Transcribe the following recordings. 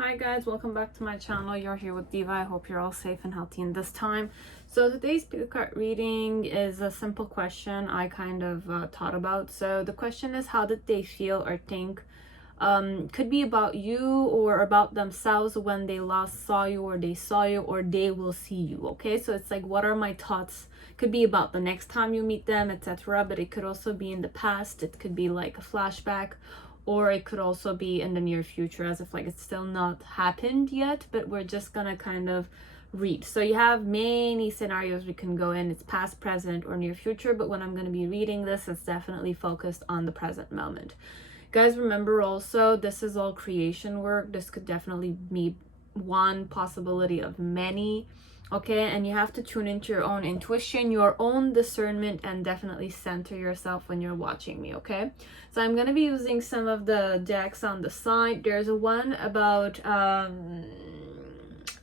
Hi guys, welcome back to my channel. You're here with Diva. I hope you're all safe and healthy in this time. So today's pick a card reading is a simple question I kind of thought about. So the question is, how did they feel or think? Could be about you or about themselves when they last saw you, or they saw you, or they will see you. Okay, so it's like, what are my thoughts? Could be about the next time you meet them, etc. But it could also be in the past. It could be like a flashback, or it could also be in the near future, as if like it's still not happened yet, but we're just gonna kind of read. So you have many scenarios we can go in. It's past, present, or near future, but when I'm going to be reading this, it's definitely focused on the present moment. Guys, remember also, this is all creation work. This could definitely be one possibility of many. Okay, and you have to tune into your own intuition, your own discernment, and definitely center yourself when you're watching me. Okay, so I'm gonna be using some of the decks on the side. There's a one about an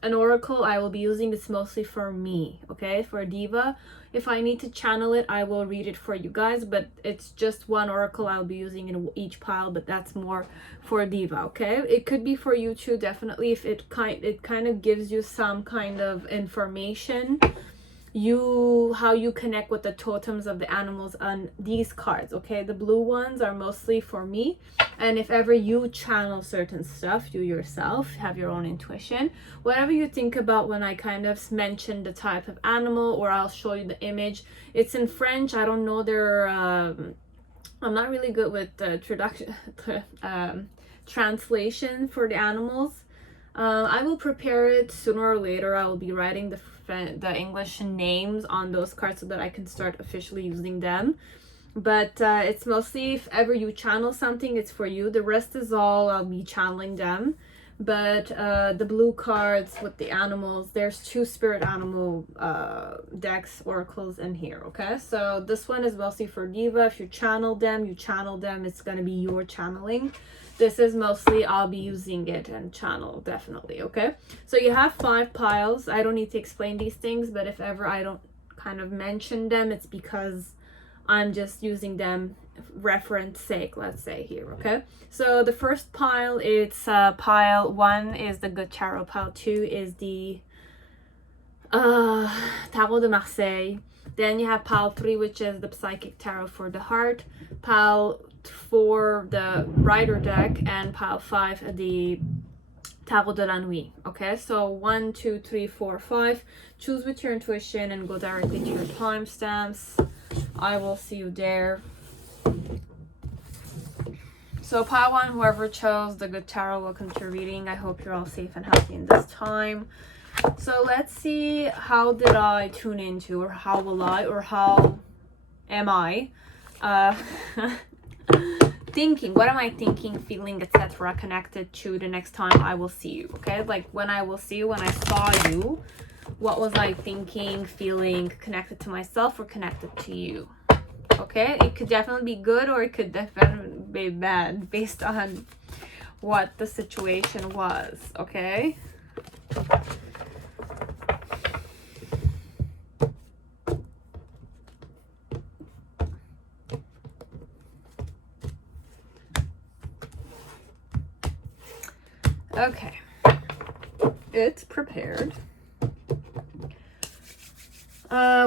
oracle I will be using. It's mostly for me, okay, for Diva. If I need to channel it, I will read it for you guys, but it's just one oracle I'll be using in each pile, but that's more for Diva. Okay, it could be for you too, definitely, if it kind of gives you some kind of information, how you connect with the totems of the animals on these cards. Okay, the blue ones are mostly for me, and if ever you channel certain stuff, you yourself have your own intuition, whatever you think about when I kind of mention the type of animal, or I'll show you the image. It's in French. I don't know their I'm not really good with the translation for the animals. I will prepare it sooner or later. I will be writing the English names on those cards so that I can start officially using them. But it's mostly, if ever you channel something, it's for you. The rest is all I'll be channeling them. But the blue cards with the animals, there's two spirit animal decks, oracles in here. Okay, so this one is mostly for Diva. If you channel them, it's going to be your channeling. This is mostly I'll be using it and channel, definitely. Okay, so you have 5 piles. I don't need to explain these things, but if ever I don't kind of mention them, it's because I'm just using them reference sake, let's say here. Okay, so the first pile, it's pile 1 is the good tarot, pile 2 is the tarot de Marseille, then you have pile 3, which is the psychic tarot for the heart, pile 4 the rider deck, and pile 5 the tarot de la nuit. Okay, so 1, 2, 3, 4, 5. Choose with your intuition and go directly to your timestamps. I will see you there. So pile 1, whoever chose the good tarot, welcome to your reading. I hope you're all safe and healthy in this time. So let's see, how did I tune into, or how will I, or how am I thinking, what am I thinking, feeling, etc., connected to the next time I will see you. Okay, like when I will see you, when I saw you, what was I thinking, feeling, connected to myself or connected to you? Okay, it could definitely be good, or it could definitely be bad based on what the situation was. Okay, okay, it's prepared.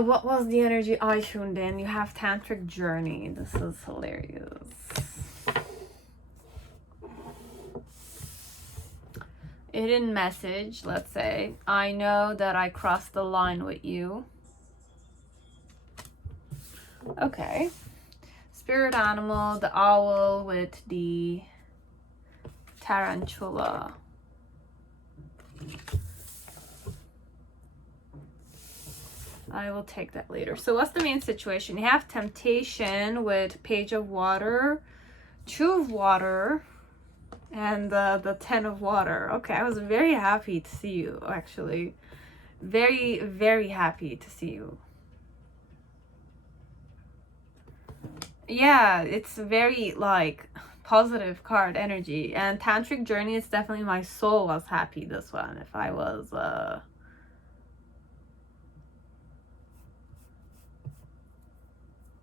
What was the energy I tuned in? You have tantric journey. This is hilarious. Hidden message, let's say. I know that I crossed the line with you. Okay. Spirit animal, the owl with the tarantula. I will take that later. So what's the main situation? You have temptation with page of water, 2 of water, and the 10 of water. Okay, I was very happy to see you, actually. Very, very happy to see you. Yeah, it's very like positive card energy. And tantric journey is definitely, my soul was happy this one. If I was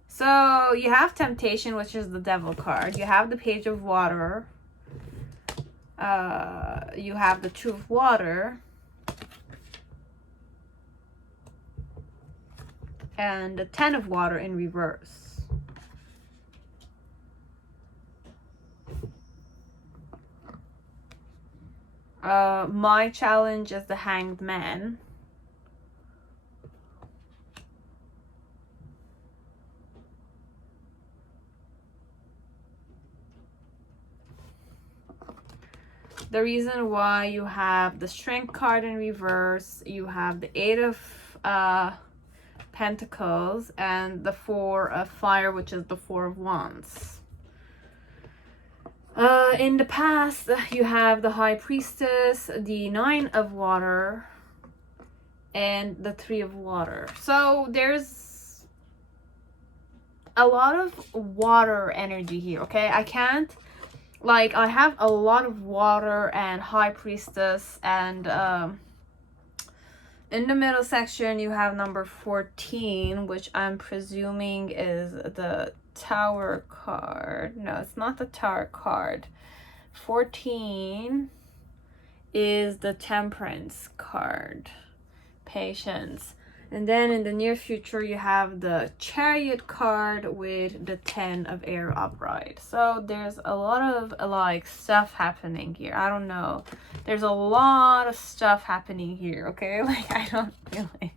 so you have temptation, which is the devil card. You have the page of water. You have the Two of Water and the Ten of Water in reverse. My challenge is the Hanged Man. The reason why you have the Strength card in reverse, you have the Eight of Pentacles, and the Four of Fire, which is the Four of Wands. In the past, you have the High Priestess, the Nine of Water, and the Three of Water. So there's a lot of water energy here, okay? I can't, like, I have a lot of water and High Priestess, and in the middle section you have number 14, which I'm presuming is the Tower card. No, it's not the Tower card. 14 is the Temperance card. Patience. And then in the near future you have the Chariot card with the 10 of Air upright. So there's a lot of like stuff happening here. I don't know. There's a lot of stuff happening here, okay? Like, I don't really.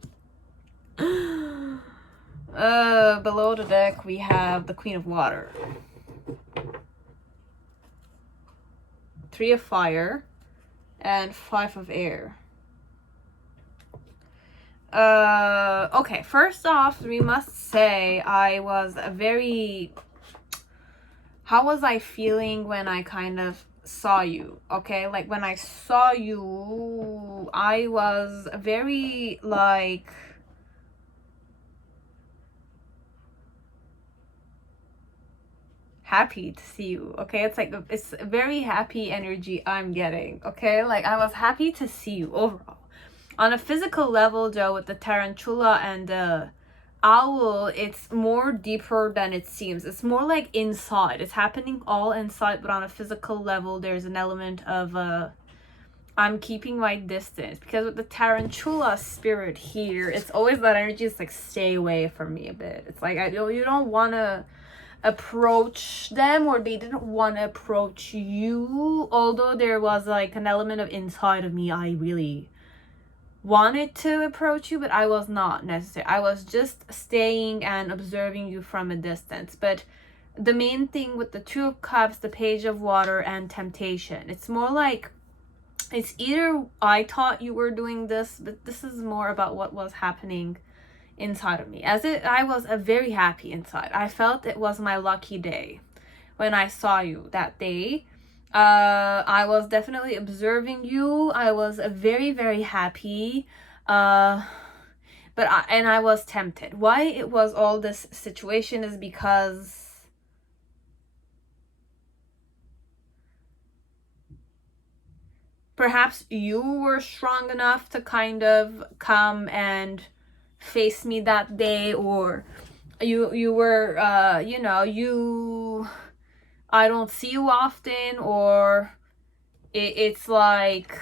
Below the deck we have the Queen of Water, Three of Fire, and Five of Air. Okay, first off, we must say I was how was I feeling when I kind of saw you? Okay, like when I saw you, I was very like happy to see you. Okay, it's like it's a very happy energy I'm getting. Okay, like I was happy to see you overall. On a physical level, though, with the tarantula and the owl, it's more deeper than it seems. It's more like inside. It's happening all inside, but on a physical level, there's an element of I'm keeping my distance. Because with the tarantula spirit here, it's always that energy is like, stay away from me a bit. It's like, you don't want to approach them, or they didn't want to approach you. Although there was like an element of inside of me, I really wanted to approach you, but I was not necessary. I was just staying and observing you from a distance. But the main thing with the Two of Cups, the Page of Water, and Temptation, it's more like it's either I thought you were doing this, but this is more about what was happening inside of me. I was very happy inside. I felt it was my lucky day when I saw you that day. I was definitely observing you. I was very, very happy. But I was tempted. Why it was all this situation is because perhaps you were strong enough to kind of come and face me that day, or you were I don't see you often, or it's like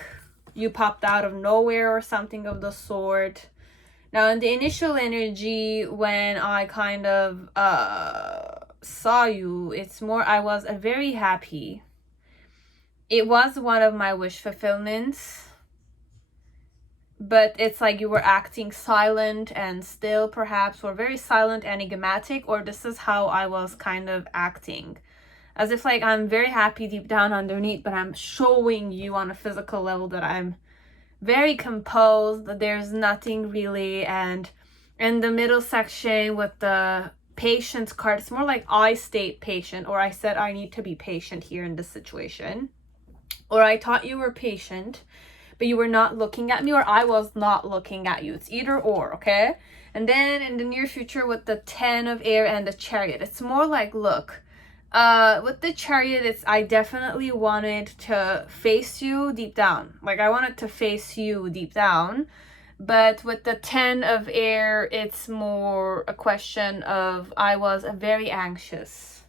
you popped out of nowhere or something of the sort. Now, in the initial energy, when I kind of saw you, it's more I was very happy. It was one of my wish fulfillments, but it's like you were acting silent and still, perhaps, or very silent, enigmatic, or this is how I was kind of acting. As if like I'm very happy deep down underneath, but I'm showing you on a physical level that I'm very composed, that there's nothing really. And in the middle section with the patience card, it's more like I stayed patient, or I said I need to be patient here in this situation. Or I thought you were patient, but you were not looking at me, or I was not looking at you. It's either or, okay? And then in the near future with the 10 of Air and the Chariot, it's more like, look, with the Chariot, it's I definitely wanted to face you deep down. Like, I wanted to face you deep down. But with the 10 of Air, it's more a question of I was very anxious.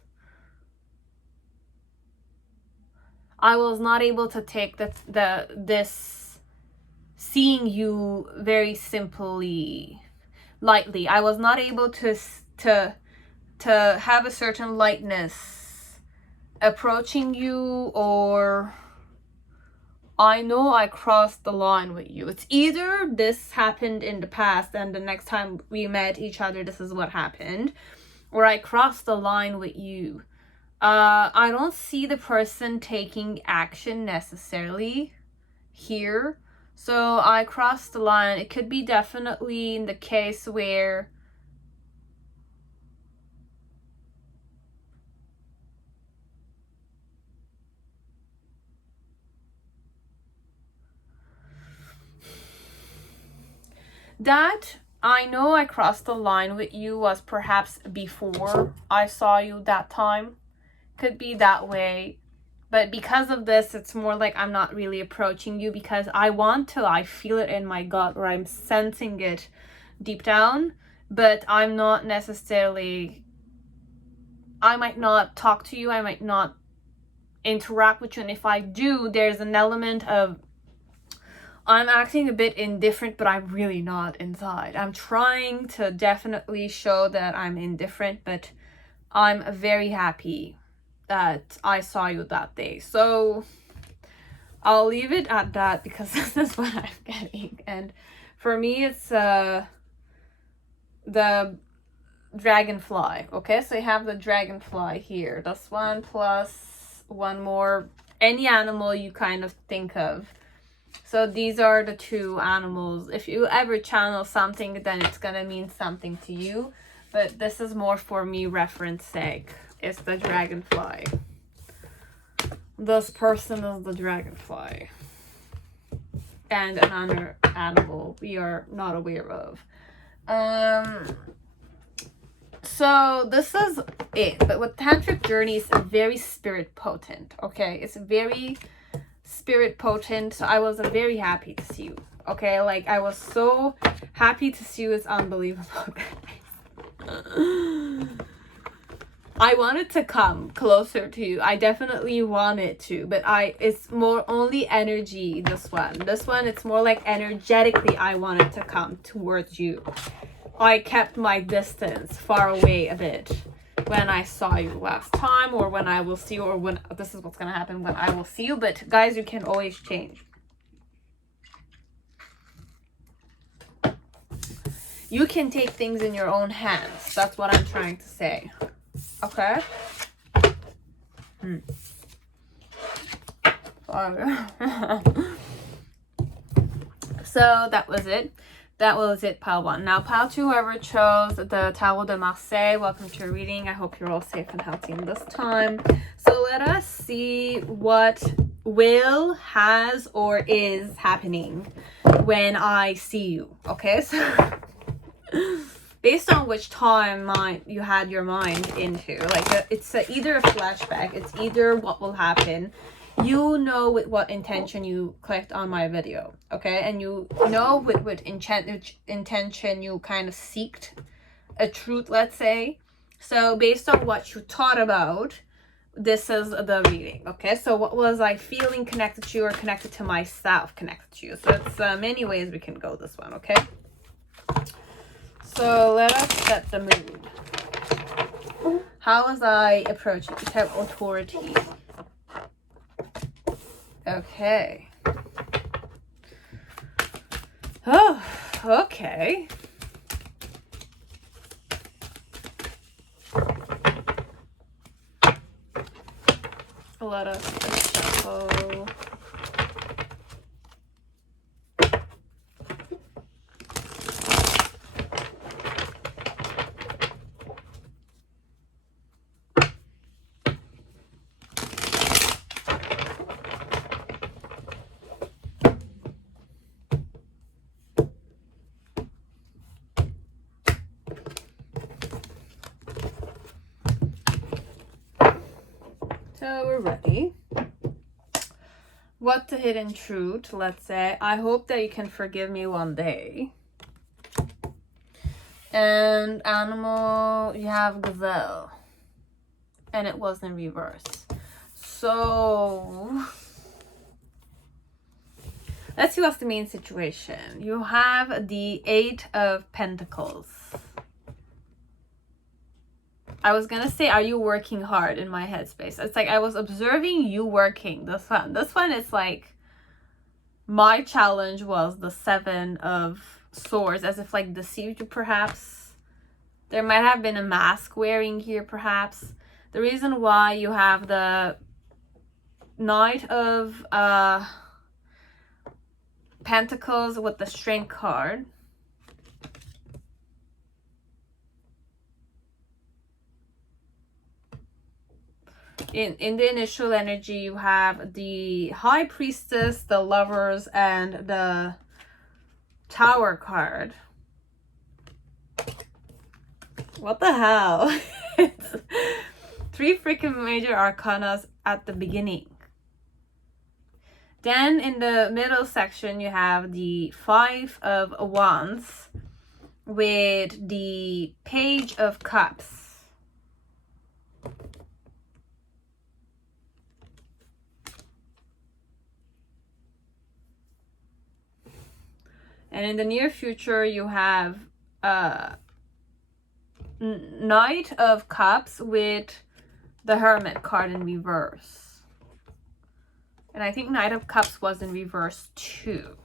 I was not able to take this seeing you very simply, lightly. I was not able to have a certain lightness approaching you, or I know I crossed the line with you. It's either this happened in the past and the next time we met each other, this is what happened, or I crossed the line with you. I don't see the person taking action necessarily here. So I crossed the line. It could be definitely in the case where that I know I crossed the line with you was perhaps before I saw you that time. Could be that way. But because of this, it's more like I'm not really approaching you because I want to. I feel it in my gut, or I'm sensing it deep down. But I'm not necessarily... I might not talk to you. I might not interact with you. And if I do, there's an element of I'm acting a bit indifferent, but I'm really not inside. I'm trying to definitely show that I'm indifferent, but I'm very happy that I saw you that day. So I'll leave it at that because this is what I'm getting. And for me, it's the dragonfly. Okay, so you have the dragonfly here. This one plus one more, any animal you kind of think of. So these are the two animals. If you ever channel something, then it's gonna mean something to you. But this is more for me reference sake. It's the dragonfly. This person is the dragonfly. And another animal we are not aware of. So this is it. But with Tantric Journey, it's very spirit potent. Okay, it's very spirit potent. So I was very happy to see you. Okay, like I was so happy to see you. It's unbelievable. I wanted to come closer to you. I definitely wanted to, but it's more only energy. This one, it's more like energetically I wanted to come towards you. I kept my distance far away a bit when I saw you last time, or when I will see you, or when this is what's gonna happen when I will see you. But guys, you can always change. You can take things in your own hands. That's what I'm trying to say. Okay? So that was it. That was it, Pile 1. Now, Pile 2, whoever chose the Towel de Marseille, welcome to your reading. I hope you're all safe and healthy in this time. So let us see what will, has, or is happening when I see you. Okay? So based on which time you had your mind into, like it's either a flashback, it's either what will happen. You know with what intention you clicked on my video, okay? And you know with what intention you kind of seeked a truth, let's say. So based on what you thought about, this is the reading, okay? So what was I feeling connected to you, or connected to myself connected to you? So it's many ways we can go this one, okay? So let us set the mood. How was I approaching? You have authority. Okay. Oh, okay. Let us shuffle. So we're ready. What's the hidden truth? Let's say, I hope that you can forgive me one day. And animal, you have gazelle. And it was in reverse. So let's see what's the main situation. You have the 8 of Pentacles. I was gonna say, are you working hard in my headspace? It's like I was observing you working. This one is like, my challenge was the 7 of Swords, as if like deceived you perhaps. There might have been a mask wearing here perhaps. The reason why you have the Knight of Pentacles with the Strength card. In the initial energy, you have the High Priestess, the Lovers, and the Tower card. What the hell? It's 3 freaking major arcanas at the beginning. Then in the middle section, you have the 5 of Wands with the Page of Cups. And in the near future, you have Knight of Cups with the Hermit card in reverse. And I think Knight of Cups was in reverse too.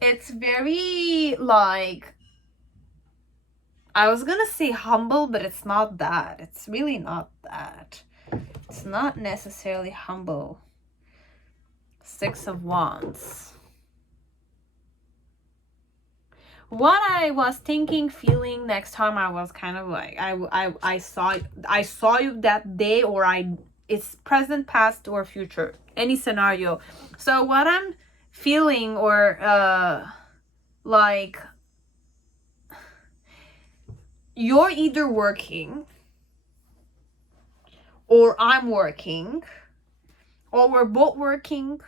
It's very like, I was gonna say humble, but it's not that. It's really not that. It's not necessarily humble. 6 of Wands. What I was thinking, feeling next time, I was kind of like, I saw you that day, or it's present, past, or future, any scenario. So what I'm feeling, or like, you're either working, or I'm working, or we're both working.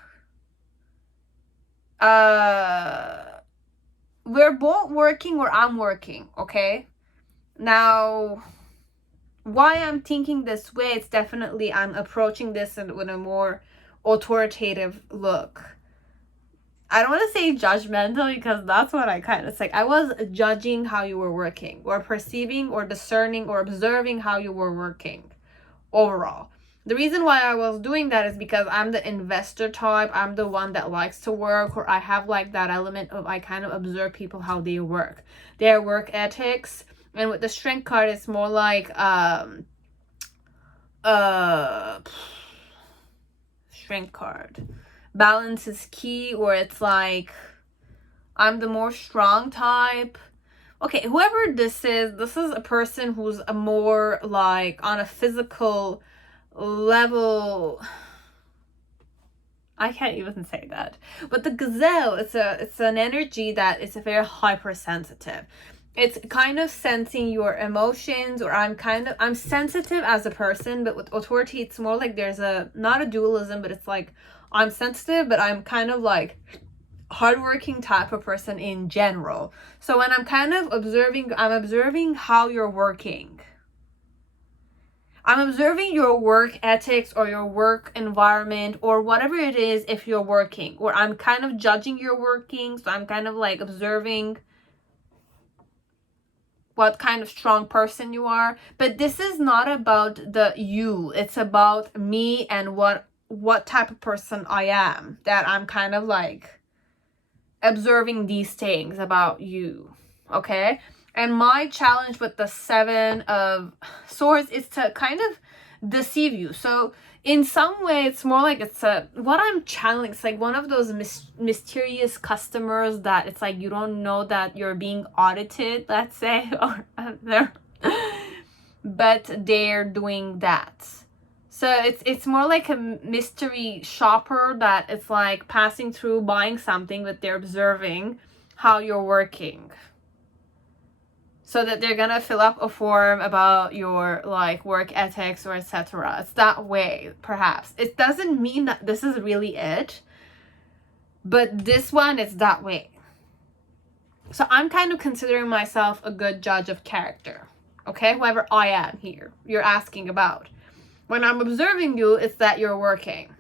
We're both working, or I'm working, okay? Now, why I'm thinking this way, it's definitely I'm approaching this with a more authoritative look. I don't want to say judgmental, because that's what I kind of say. I was judging how you were working, or perceiving, or discerning, or observing how you were working overall. The reason why I was doing that is because I'm the investor type. I'm the one that likes to work, or I have like that element of, I kind of observe people how they work, their work ethics. And with the Strength card, it's more like Strength card. Balance is key, or it's like I'm the more strong type. Okay, whoever this is a person who's a more like on a physical level. I can't even say that. But the gazelle, it's an energy that is very hypersensitive. It's kind of sensing your emotions, or I'm sensitive as a person, but with authority, it's more like there's not a dualism, but it's like I'm sensitive, but I'm kind of like hardworking type of person in general. So when I'm kind of observing, I'm observing how you're working. I'm observing your work ethics, or your work environment, or whatever it is, if you're working. Or I'm kind of judging your working, so I'm kind of like observing what kind of strong person you are. But this is not about the you. It's about me and what type of person I am. That I'm kind of like observing these things about you. Okay? And my challenge with the 7 of Swords is to kind of deceive you. So in some way, it's more like what I'm channeling. It's like one of those mysterious customers that it's like you don't know that you're being audited, let's say, or but they're doing that. So it's more like a mystery shopper that it's like passing through, buying something, but they're observing how you're working. So that they're gonna fill up a form about your like work ethics, or etc. It's that way, perhaps. It doesn't mean that this is really it, but this one is that way. So I'm kind of considering myself a good judge of character. Okay, whoever I am here, you're asking about. When I'm observing you, it's that you're working.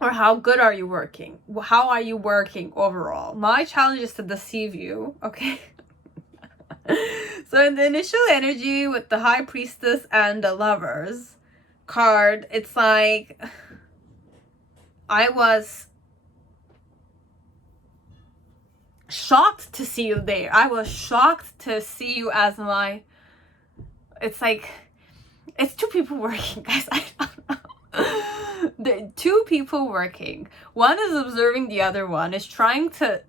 Or how good are you working? How are you working overall? My challenge is to deceive you, okay? So in the initial energy with the High Priestess and the Lovers card, it's like I was shocked to see you there. I was shocked to see you as my... It's like... It's two people working, guys. I don't know. The two people working. One is observing the other one, is trying to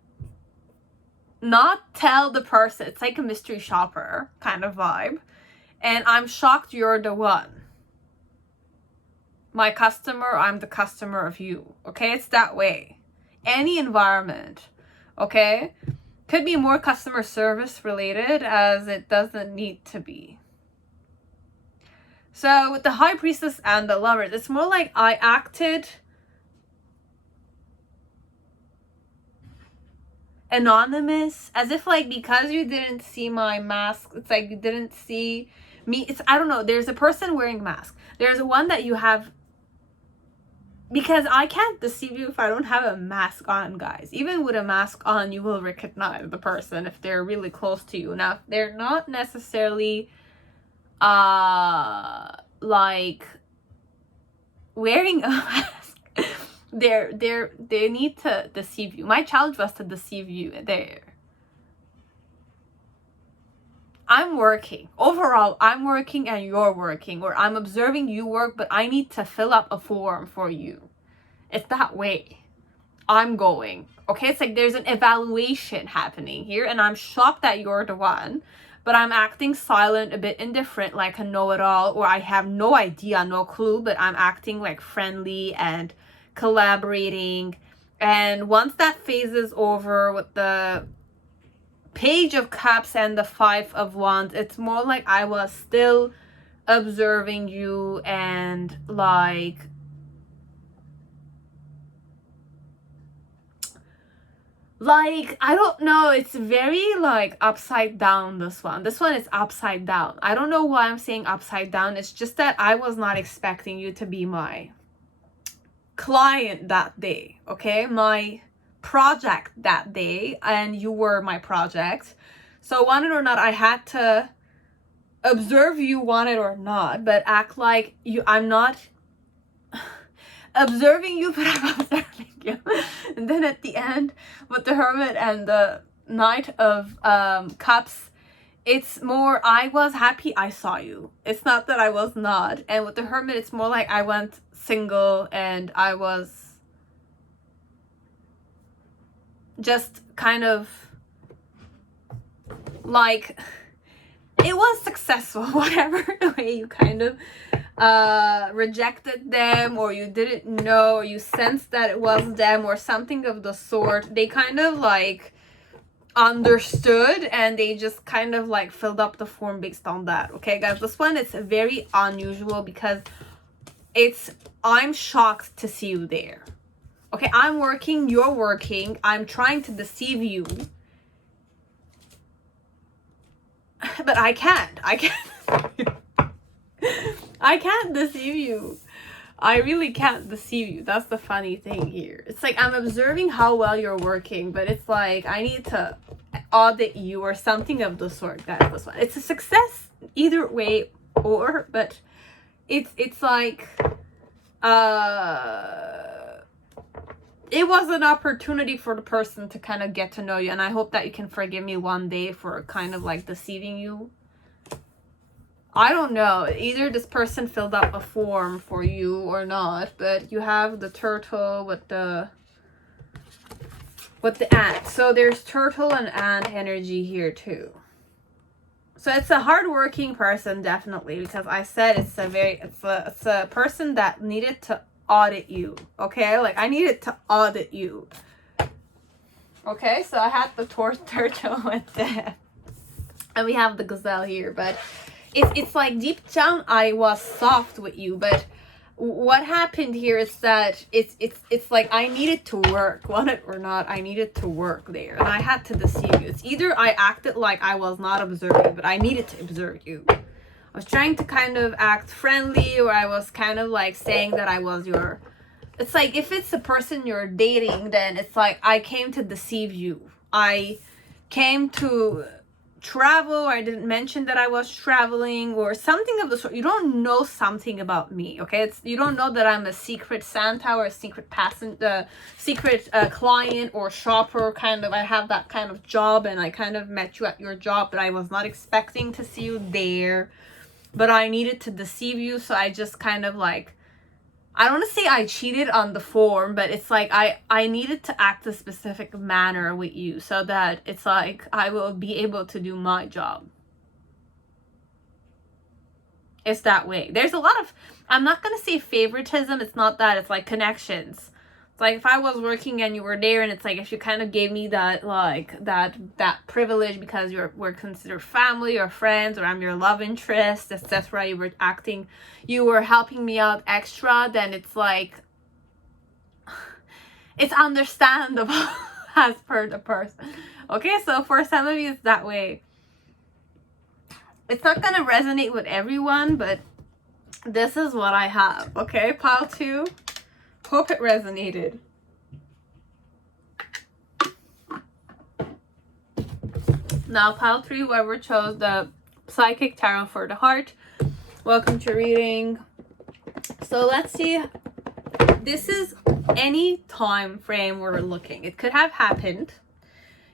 not tell the person. It's like a mystery shopper kind of vibe. And I'm shocked you're the one. My customer, I'm the customer of you. Okay, it's that way. Any environment, okay? Could be more customer service related, as it doesn't need to be. So with the High Priestess and the Lovers, it's more like I acted anonymous, as if like because you didn't see my mask, it's like you didn't see me. It's, I don't know, there's a person wearing a mask. There's one that you have, because I can't deceive you if I don't have a mask on, guys. Even with a mask on, you will recognize the person if they're really close to you. Now, if they're not necessarily like wearing a mask, they need to deceive you. My challenge was to deceive you there. I'm working. Overall, I'm working and you're working, or I'm observing you work, but I need to fill up a form for you. It's that way. I'm going. Okay, it's like there's an evaluation happening here, and I'm shocked that you're the one. But I'm acting silent, a bit indifferent, like a know-it-all, or I have no idea, no clue, but I'm acting like friendly and collaborating. And once that phase is over with the Page of Cups and the Five of Wands, it's more like I was still observing you and like... I don't know, it's very like upside down, this one. This one is upside down. I don't know why I'm saying upside down. It's just that I was not expecting you to be my client that day, okay? My project that day, and you were my project. So want it or not, I had to observe you, want it or not, but act like you. I'm not observing you, but I'm observing you. And then at the end, with the Hermit and the Knight of Cups, it's more I was happy I saw you. It's not that I was not. And with the Hermit, it's more like I went single and I was just kind of like, it was successful, whatever the way you kind of rejected them, or you didn't know, or you sensed that it was them, or something of the sort. They kind of like understood, and they just kind of like filled up the form based on that. Okay, guys, this one is very unusual because I'm shocked to see you there. Okay, I'm working, you're working, I'm trying to deceive you, but I can't I can't deceive you. I really can't deceive you. That's the funny thing here. It's like I'm observing how well you're working, but it's like I need to audit you or something of the sort. Guys, this one. It's a success either way, but it's like it was an opportunity for the person to kind of get to know you, and I hope that you can forgive me one day for kind of like deceiving you. I don't know, either this person filled up a form for you or not, but you have the turtle with the ant. So there's turtle and ant energy here too. So it's a hardworking person, definitely, because I said it's a person that needed to audit you. Okay, like I needed to audit you. Okay, so I had the turtle with that, and we have the gazelle here, but it's like deep down I was soft with you, but what happened here is that it's like I needed to work, want it or not, I needed to work there, and I had to deceive you. It's either I acted like I was not observing, but I needed to observe you. I was trying to kind of act friendly, or I was kind of like saying that I was your, it's like if it's a person you're dating, then it's like I came to deceive you. I came to travel, or I didn't mention that I was traveling, or something of the sort. You don't know something about me, okay? It's, you don't know that I'm a secret Santa or a secret secret client or shopper, kind of. I have that kind of job, and I kind of met you at your job, but I was not expecting to see you there, but I needed to deceive you, so I just kind of like, I don't want to say I cheated on the form, but it's like I needed to act a specific manner with you so that it's like I will be able to do my job. It's that way. There's a lot of, I'm not going to say favoritism. It's not that. It's like connections. It's like if I was working and you were there, and it's like if you kind of gave me that, like that privilege because we're considered family or friends, or I'm your love interest, etc. You were acting, you were helping me out extra, then it's like, it's understandable as per the person. Okay, so for some of you it's that way. It's not gonna resonate with everyone, but this is what I have. Okay, pile 2. Hope it resonated. Now, pile 3, whoever chose the Psychic Tarot for the Heart, welcome to reading. So let's see. This is any time frame we're looking. It could have happened.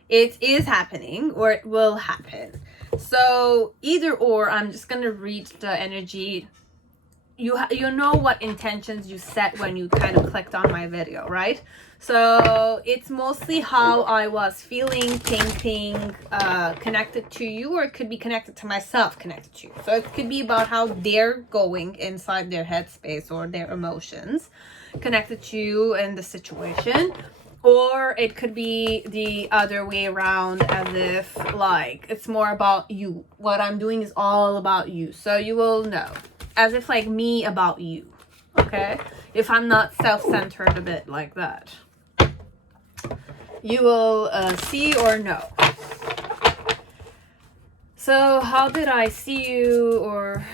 It is happening, or it will happen. So either or, I'm just gonna read the energy. You know what intentions you set when you kind of clicked on my video, right? So it's mostly how I was feeling, thinking, connected to you, or it could be connected to myself, connected to you. So it could be about how they're going inside their headspace or their emotions, connected to you and the situation. Or it could be the other way around, as if like it's more about you. What I'm doing is all about you. So you will know. As if like me about you. Okay? If I'm not self-centered a bit like that. You will see or know. So how did I see you, or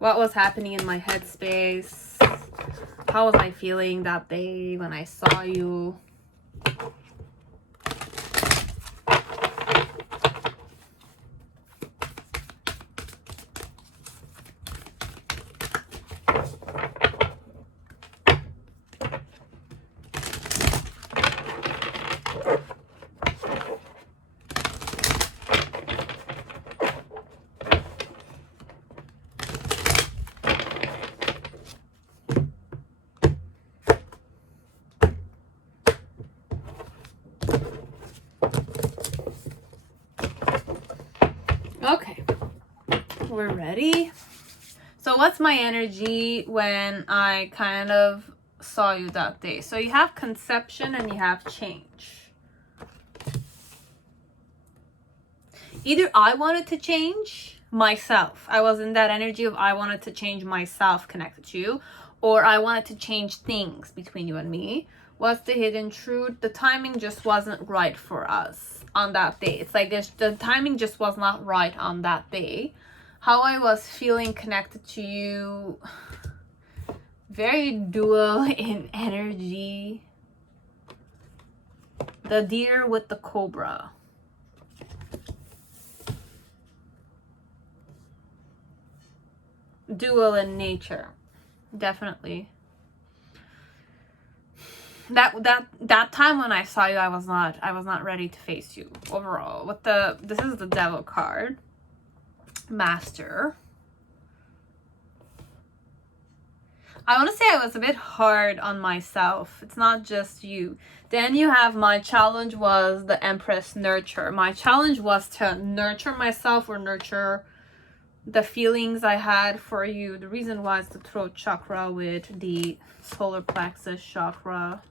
what was happening in my headspace? How was I feeling that day when I saw you? Okay, we're ready. So what's my energy when I kind of saw you that day? So you have conception and you have change. Either I wanted to change myself. I was in that energy of I wanted to change myself connected to you, or I wanted to change things between you and me. What's the hidden truth? The timing just wasn't right for us on that day. It's like the timing just was not right on that day. How I was feeling connected to you, very dual in energy. The deer with the cobra. Dual in nature, definitely. That time when I saw you, I was not ready to face you overall. This is the Devil card. Master. I want to say I was a bit hard on myself. It's not just you. Then you have my challenge was the Empress nurture. My challenge was to nurture myself, or nurture the feelings I had for you. The reason why is the throat chakra with the solar plexus chakra.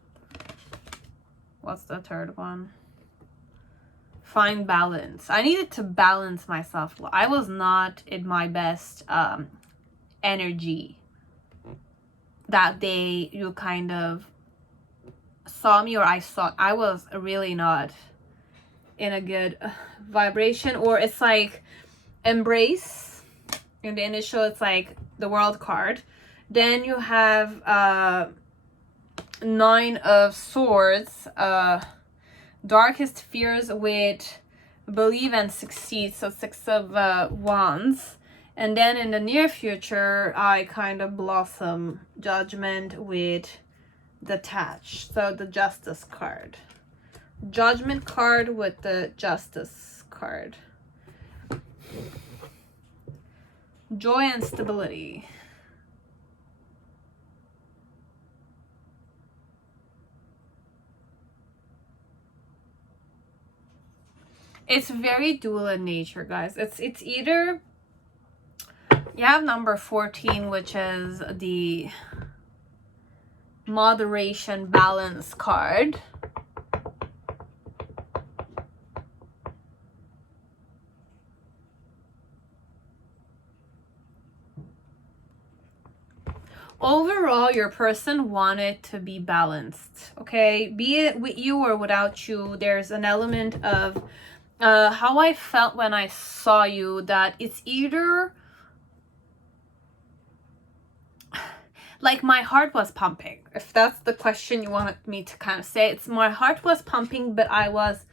What's the third one? Find balance. I needed to balance myself. I was not in my best energy that day. You kind of saw me, or I was really not in a good vibration, or it's like Embrace. In the initial, it's like the World card. Then you have Nine of Swords, darkest fears with believe and succeed, so Six of Wands. And then in the near future, I kind of blossom, Judgment with detach, so the Justice card. Judgment card with the Justice card. Joy and stability. It's very dual in nature, guys. It's either you have number 14, which is the moderation balance card. Overall, your person wanted to be balanced, okay? Be it with you or without you, there's an element of how I felt when I saw you, that it's either like my heart was pumping. If that's the question you wanted me to kind of say, it's my heart was pumping, but I was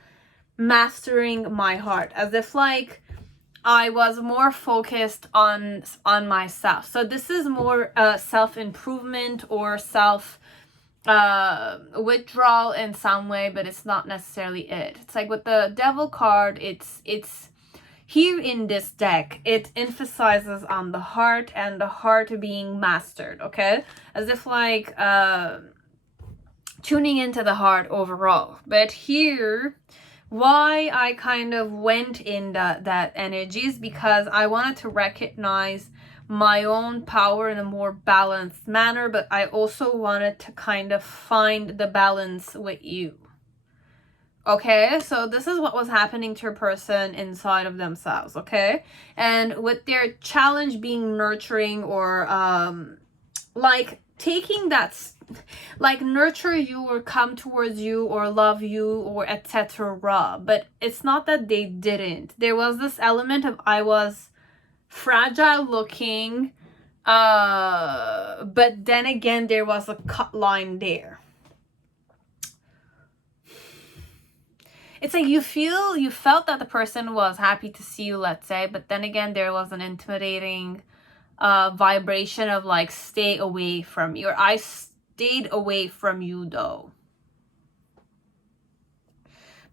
mastering my heart, as if like I was more focused on myself. So this is more self-improvement or self withdrawal in some way, but it's not necessarily it. It's like with the Devil card, it's here in this deck, it emphasizes on the heart and the heart being mastered, okay? As if like tuning into the heart overall. But here, why I kind of went in that energy is because I wanted to recognize my own power in a more balanced manner, but I also wanted to kind of find the balance with you. Okay, so this is what was happening to a person inside of themselves, okay? And with their challenge being nurturing, or like taking that, like nurture you or come towards you or love you or etc. But it's not that they didn't. There was this element of I was fragile looking, but then again there was a cut line there. It's like you felt that the person was happy to see you, let's say, but then again there was an intimidating vibration of like stay away from you, or I stayed away from you though.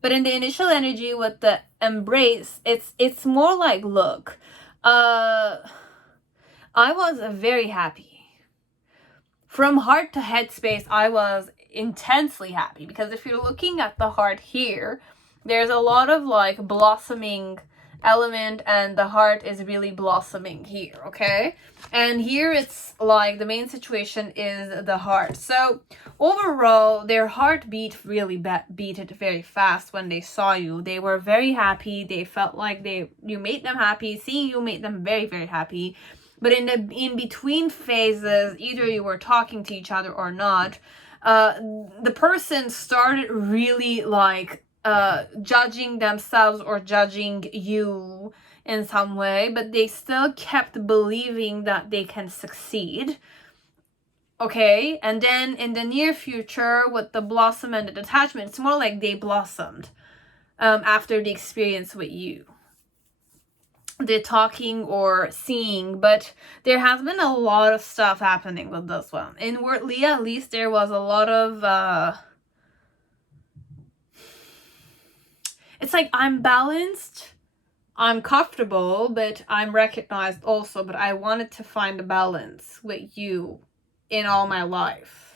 But in the initial energy with the embrace, it's more like, look, I was very happy. From heart to headspace, I was intensely happy, because if you're looking at the heart here, there's a lot of like blossoming element, and the heart is really blossoming here, okay? And here it's like the main situation is the heart. So overall, their heart beat really beat it very fast when they saw you. They were very happy. They felt like you made them happy. Seeing you made them very, very happy. But in the in between phases, either you were talking to each other or not, the person started really like judging themselves or judging you in some way, but they still kept believing that they can succeed. Okay, and then in the near future with the blossom and the detachment, it's more like they blossomed after the experience with you, the talking or seeing. But there has been a lot of stuff happening with this one. Inwardly, at least, there was a lot of it's like I'm balanced, I'm comfortable, but I'm recognized also. But I wanted to find a balance with you in all my life.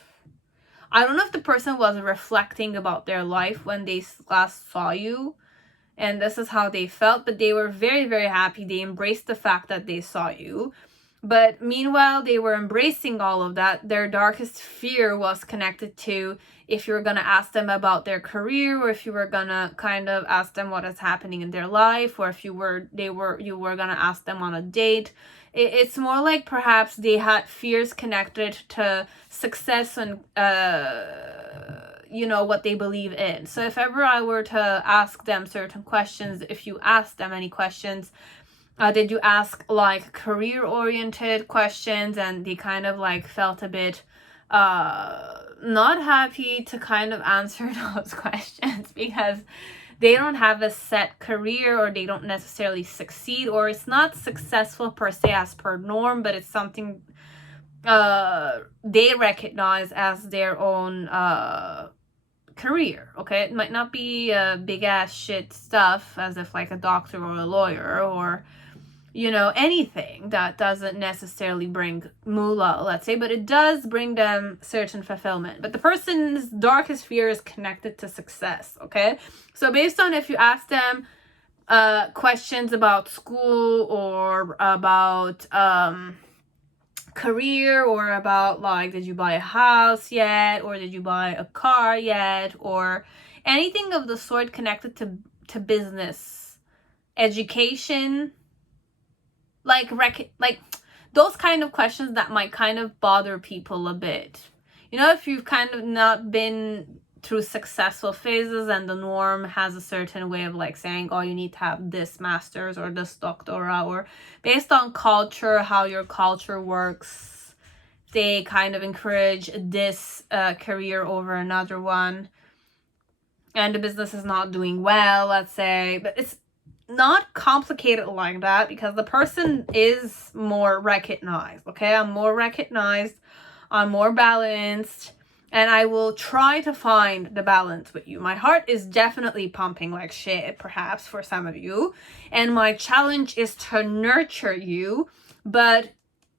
I don't know if the person was reflecting about their life when they last saw you, and this is how they felt, but they were very, very happy. They embraced the fact that they saw you. But meanwhile, they were embracing all of that. Their darkest fear was connected to if you were going to ask them about their career, or if you were going to kind of ask them what is happening in their life, or if you were going to ask them on a date. It's more like perhaps they had fears connected to success and what they believe in. So if ever I were to ask them certain questions, if you ask them any questions, Did you ask like career oriented questions and they kind of like felt a bit not happy to kind of answer those questions because they don't have a set career, or they don't necessarily succeed, or it's not successful per se as per norm, but it's something they recognize as their own career. Okay, it might not be big ass shit stuff as if like a doctor or a lawyer, or you know, anything that doesn't necessarily bring moolah, let's say, but it does bring them certain fulfillment. But the person's darkest fear is connected to success. Okay, so based on if you ask them questions about school, or about career, or about like, did you buy a house yet, or did you buy a car yet, or anything of the sort connected to business, education, like those kind of questions that might kind of bother people a bit. You know, if you've kind of not been through successful phases and the norm has a certain way of like saying, oh, you need to have this master's or this doctorate, or based on culture, how your culture works, they kind of encourage this career over another one, and the business is not doing well, let's say. But it's not complicated like that, because the person is more recognized. Okay, I'm more recognized, I'm more balanced, and I will try to find the balance with you. My heart is definitely pumping like shit, perhaps for some of you, and my challenge is to nurture you. But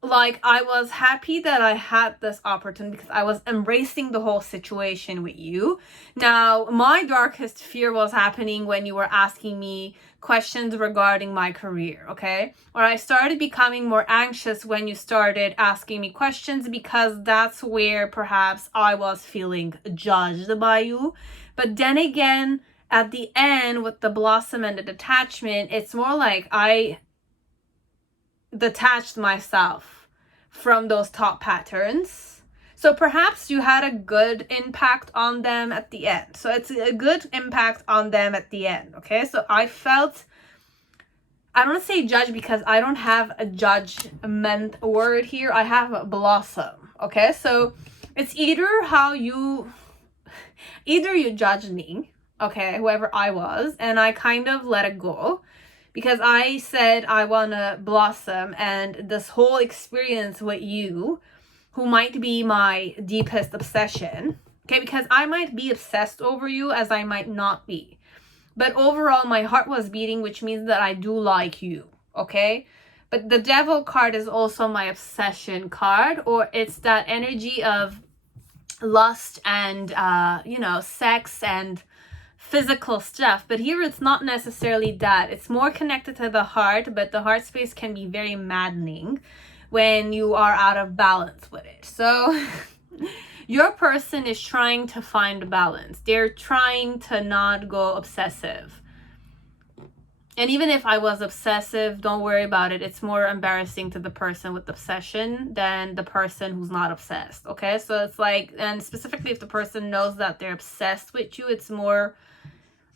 like, I was happy that I had this opportunity because I was embracing the whole situation with you. Now, my darkest fear was happening when you were asking me questions regarding my career, okay? Or I started becoming more anxious when you started asking me questions, because that's where perhaps I was feeling judged by you. But then again, at the end with the blossom and the detachment, it's more like I detached myself from those thought patterns. So perhaps you had a good impact on them at the end. So it's a good impact on them at the end, okay? So I felt, I don't want to say judge because I don't have a judgment word here. I have a blossom, okay? So it's either you judged me, okay, whoever I was, and I kind of let it go, because I said I want to blossom, and this whole experience with you, who might be my deepest obsession, okay, because I might be obsessed over you as I might not be. But overall, my heart was beating, which means that I do like you, okay? But the devil card is also my obsession card, or it's that energy of lust and, sex and physical stuff. But here it's not necessarily that. It's more connected to the heart, but the heart space can be very maddening when you are out of balance with it. So your person is trying to find balance. They're trying to not go obsessive. And even if I was obsessive, don't worry about it. It's more embarrassing to the person with obsession than the person who's not obsessed, okay? So it's like, and specifically if the person knows that they're obsessed with you, it's more,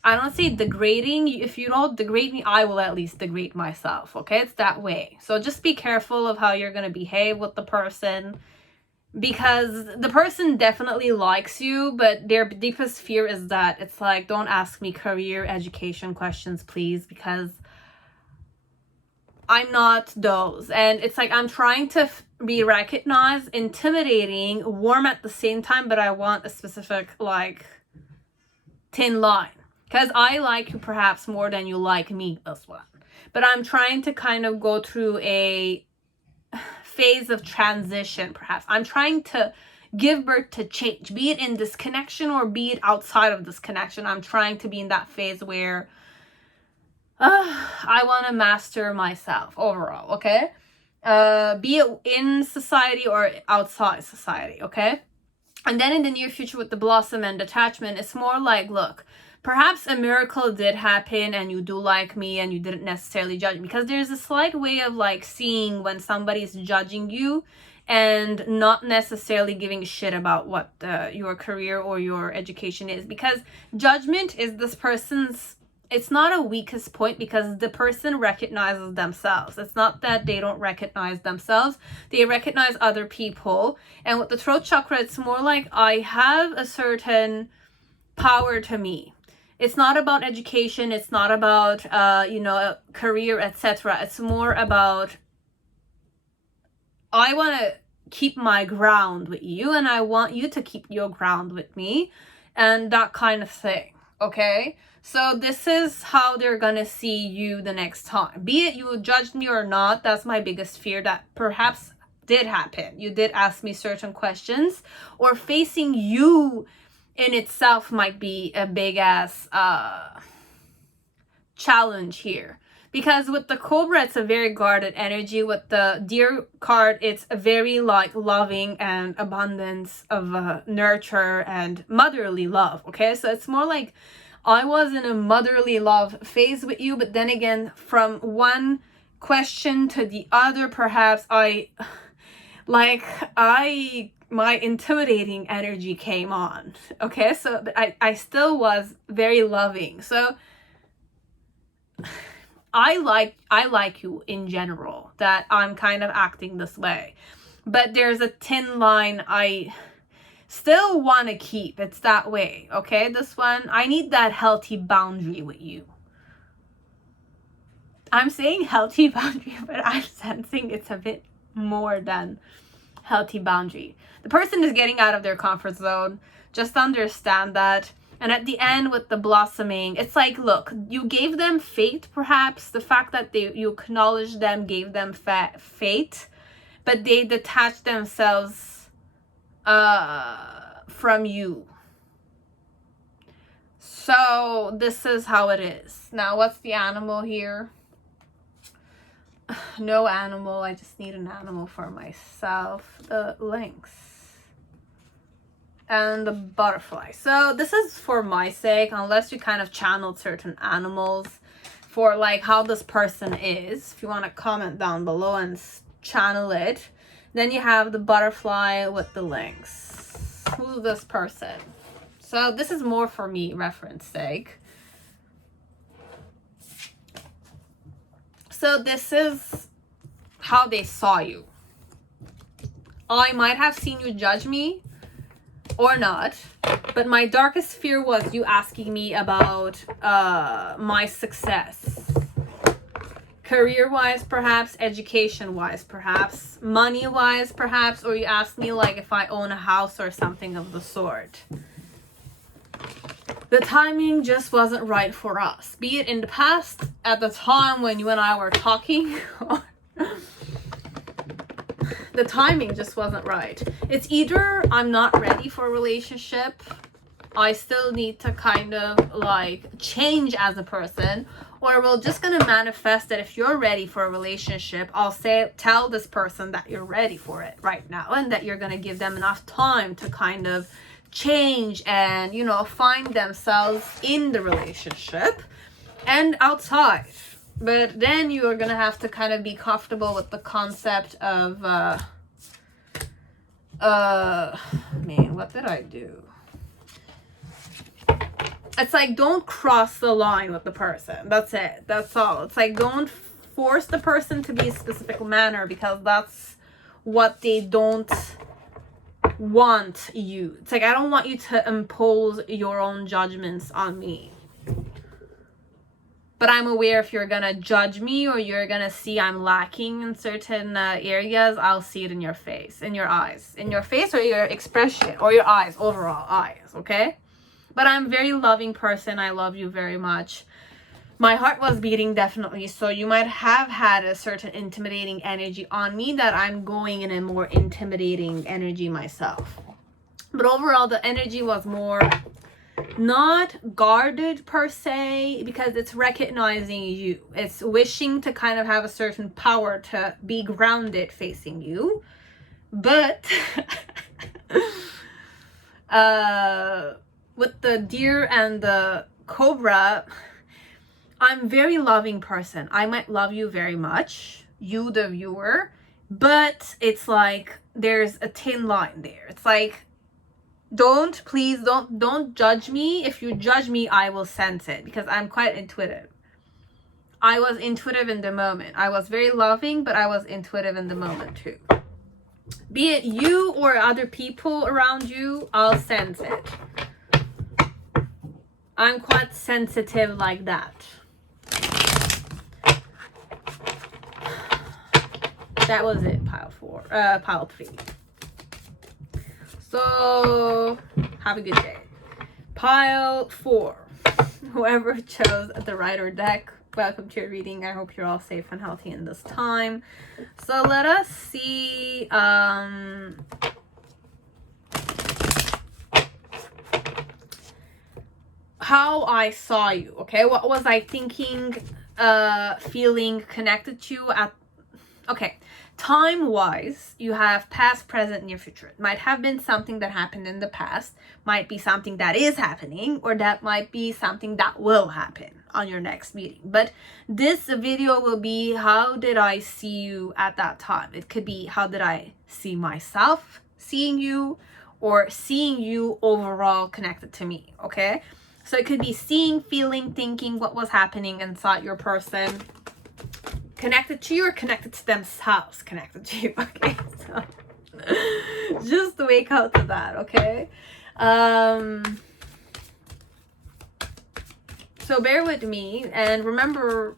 I don't say degrading. If you don't degrade me, I will at least degrade myself, okay? It's that way. So just be careful of how you're going to behave with the person, because the person definitely likes you, but their deepest fear is that it's like, don't ask me career, education questions, please, because I'm not those. And it's like, I'm trying to be recognized, intimidating, warm at the same time, but I want a specific, like, thin line. Because I like you perhaps more than you like me as well. But I'm trying to kind of go through a phase of transition, perhaps. I'm trying to give birth to change, be it in this connection or be it outside of this connection. I'm trying to be in that phase where I want to master myself overall, okay? Be it in society or outside society, okay? And then in the near future with the blossom and detachment, it's more like, look, perhaps a miracle did happen and you do like me and you didn't necessarily judge me, because there's a slight way of like seeing when somebody's judging you and not necessarily giving a shit about what your career or your education is, because judgment is this person's it's not a weakest point because the person recognizes themselves. It's not that they don't recognize themselves. They recognize other people. And with the throat chakra, it's more like I have a certain power to me. It's not about education. It's not about, career, etc. It's more about I want to keep my ground with you and I want you to keep your ground with me and that kind of thing. Okay? So this is how they're gonna see you the next time. Be it you judged me or not, that's my biggest fear that perhaps did happen. You did ask me certain questions, or facing you in itself might be a big ass challenge here. Because with the Cobra, it's a very guarded energy. With the Deer card, it's a very like loving and abundance of nurture and motherly love. Okay, so it's more like I was in a motherly love phase with you, but then again, from one question to the other, perhaps my intimidating energy came on. Okay, so I still was very loving. So I like you in general, that I'm kind of acting this way. But there's a thin line I still want to keep. It's that way, okay? This one, I need that healthy boundary with you. I'm saying healthy boundary, but I'm sensing it's a bit more than healthy boundary. The person is getting out of their comfort zone. Just understand that. And at the end with the blossoming, it's like, look, you gave them fate, perhaps. The fact that you acknowledged them gave them fate, but they detached themselves from you. So this is how it is. Now, what's the animal here? No animal. I just need an animal for myself. The lynx and the butterfly. So this is for my sake, unless you kind of channeled certain animals for like how this person is. If you want to comment down below and channel it. Then you have the butterfly with the lynx. Who's this person? So this is more for me, reference sake. So this is how they saw you. I might have seen you judge me or not, but my darkest fear was you asking me about my success. Career-wise, perhaps, education-wise, perhaps, money-wise, perhaps, or you asked me like if I own a house or something of the sort. The timing just wasn't right for us. Be it in the past, at the time when you and I were talking, the timing just wasn't right. It's either I'm not ready for a relationship, I still need to kind of like change as a person, or we're just gonna manifest that if you're ready for a relationship, I'll tell this person that you're ready for it right now and that you're gonna give them enough time to kind of change and, you know, find themselves in the relationship and outside. But then you are gonna have to kind of be comfortable with the concept of man, what did I do? It's like, don't cross the line with the person. That's it. That's all. It's like, don't force the person to be a specific manner because that's what they don't want you. It's like, I don't want you to impose your own judgments on me. But I'm aware if you're gonna judge me or you're gonna see I'm lacking in certain areas, I'll see it in your face, in your eyes. In your face or your expression or your eyes, overall eyes, okay? But I'm a very loving person. I love you very much. My heart was beating, definitely. So you might have had a certain intimidating energy on me that I'm going in a more intimidating energy myself. But overall, the energy was more not guarded per se, because it's recognizing you. It's wishing to kind of have a certain power to be grounded facing you. But with the deer and the cobra, I'm a very loving person. I might love you very much, you the viewer, but it's like there's a thin line there. It's like Please don't judge me. If you judge me, I will sense it, because I'm quite intuitive. I was intuitive in the moment. I was very loving, but I was intuitive in the moment too. Be it you or other people around you, I'll sense it. I'm quite sensitive like that. That was it, pile 3. So, have a good day. Pile 4. Whoever chose the writer deck, welcome to your reading. I hope you're all safe and healthy in this time. So let us see how I saw you, okay? What was I thinking, feeling connected to at... Okay, time-wise, you have past, present, near future. It might have been something that happened in the past, might be something that is happening, or that might be something that will happen on your next meeting. But this video will be, how did I see you at that time? It could be, how did I see myself seeing you, or seeing you overall connected to me, okay? So it could be seeing, feeling, thinking what was happening inside your person, connected to you or connected to themselves, connected to you, okay? So just wake up to that, okay? So bear with me, and remember,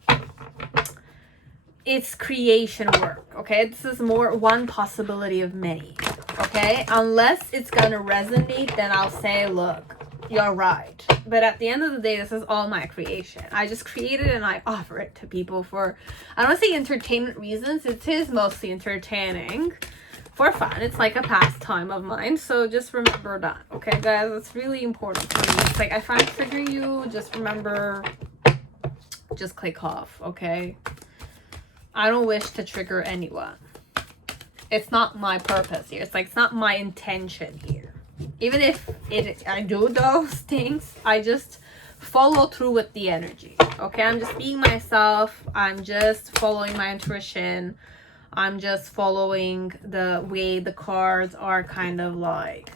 it's creation work, okay? This is more one possibility of many, okay? Unless it's gonna resonate, then I'll say, look, you're right. But at the end of the day, this is all my creation. I just created and I offer it to people for, I don't want to say entertainment reasons. It is mostly entertaining for fun. It's like a pastime of mine. So just remember that, okay, guys? It's really important for me. It's like, if I'm triggering you, just remember, just click off, okay? I don't wish to trigger anyone. It's not my purpose here. It's like, it's not my intention here. Even if I do those things, I just follow through with the energy, okay? I'm just being myself. I'm just following my intuition. I'm just following the way the cards are kind of like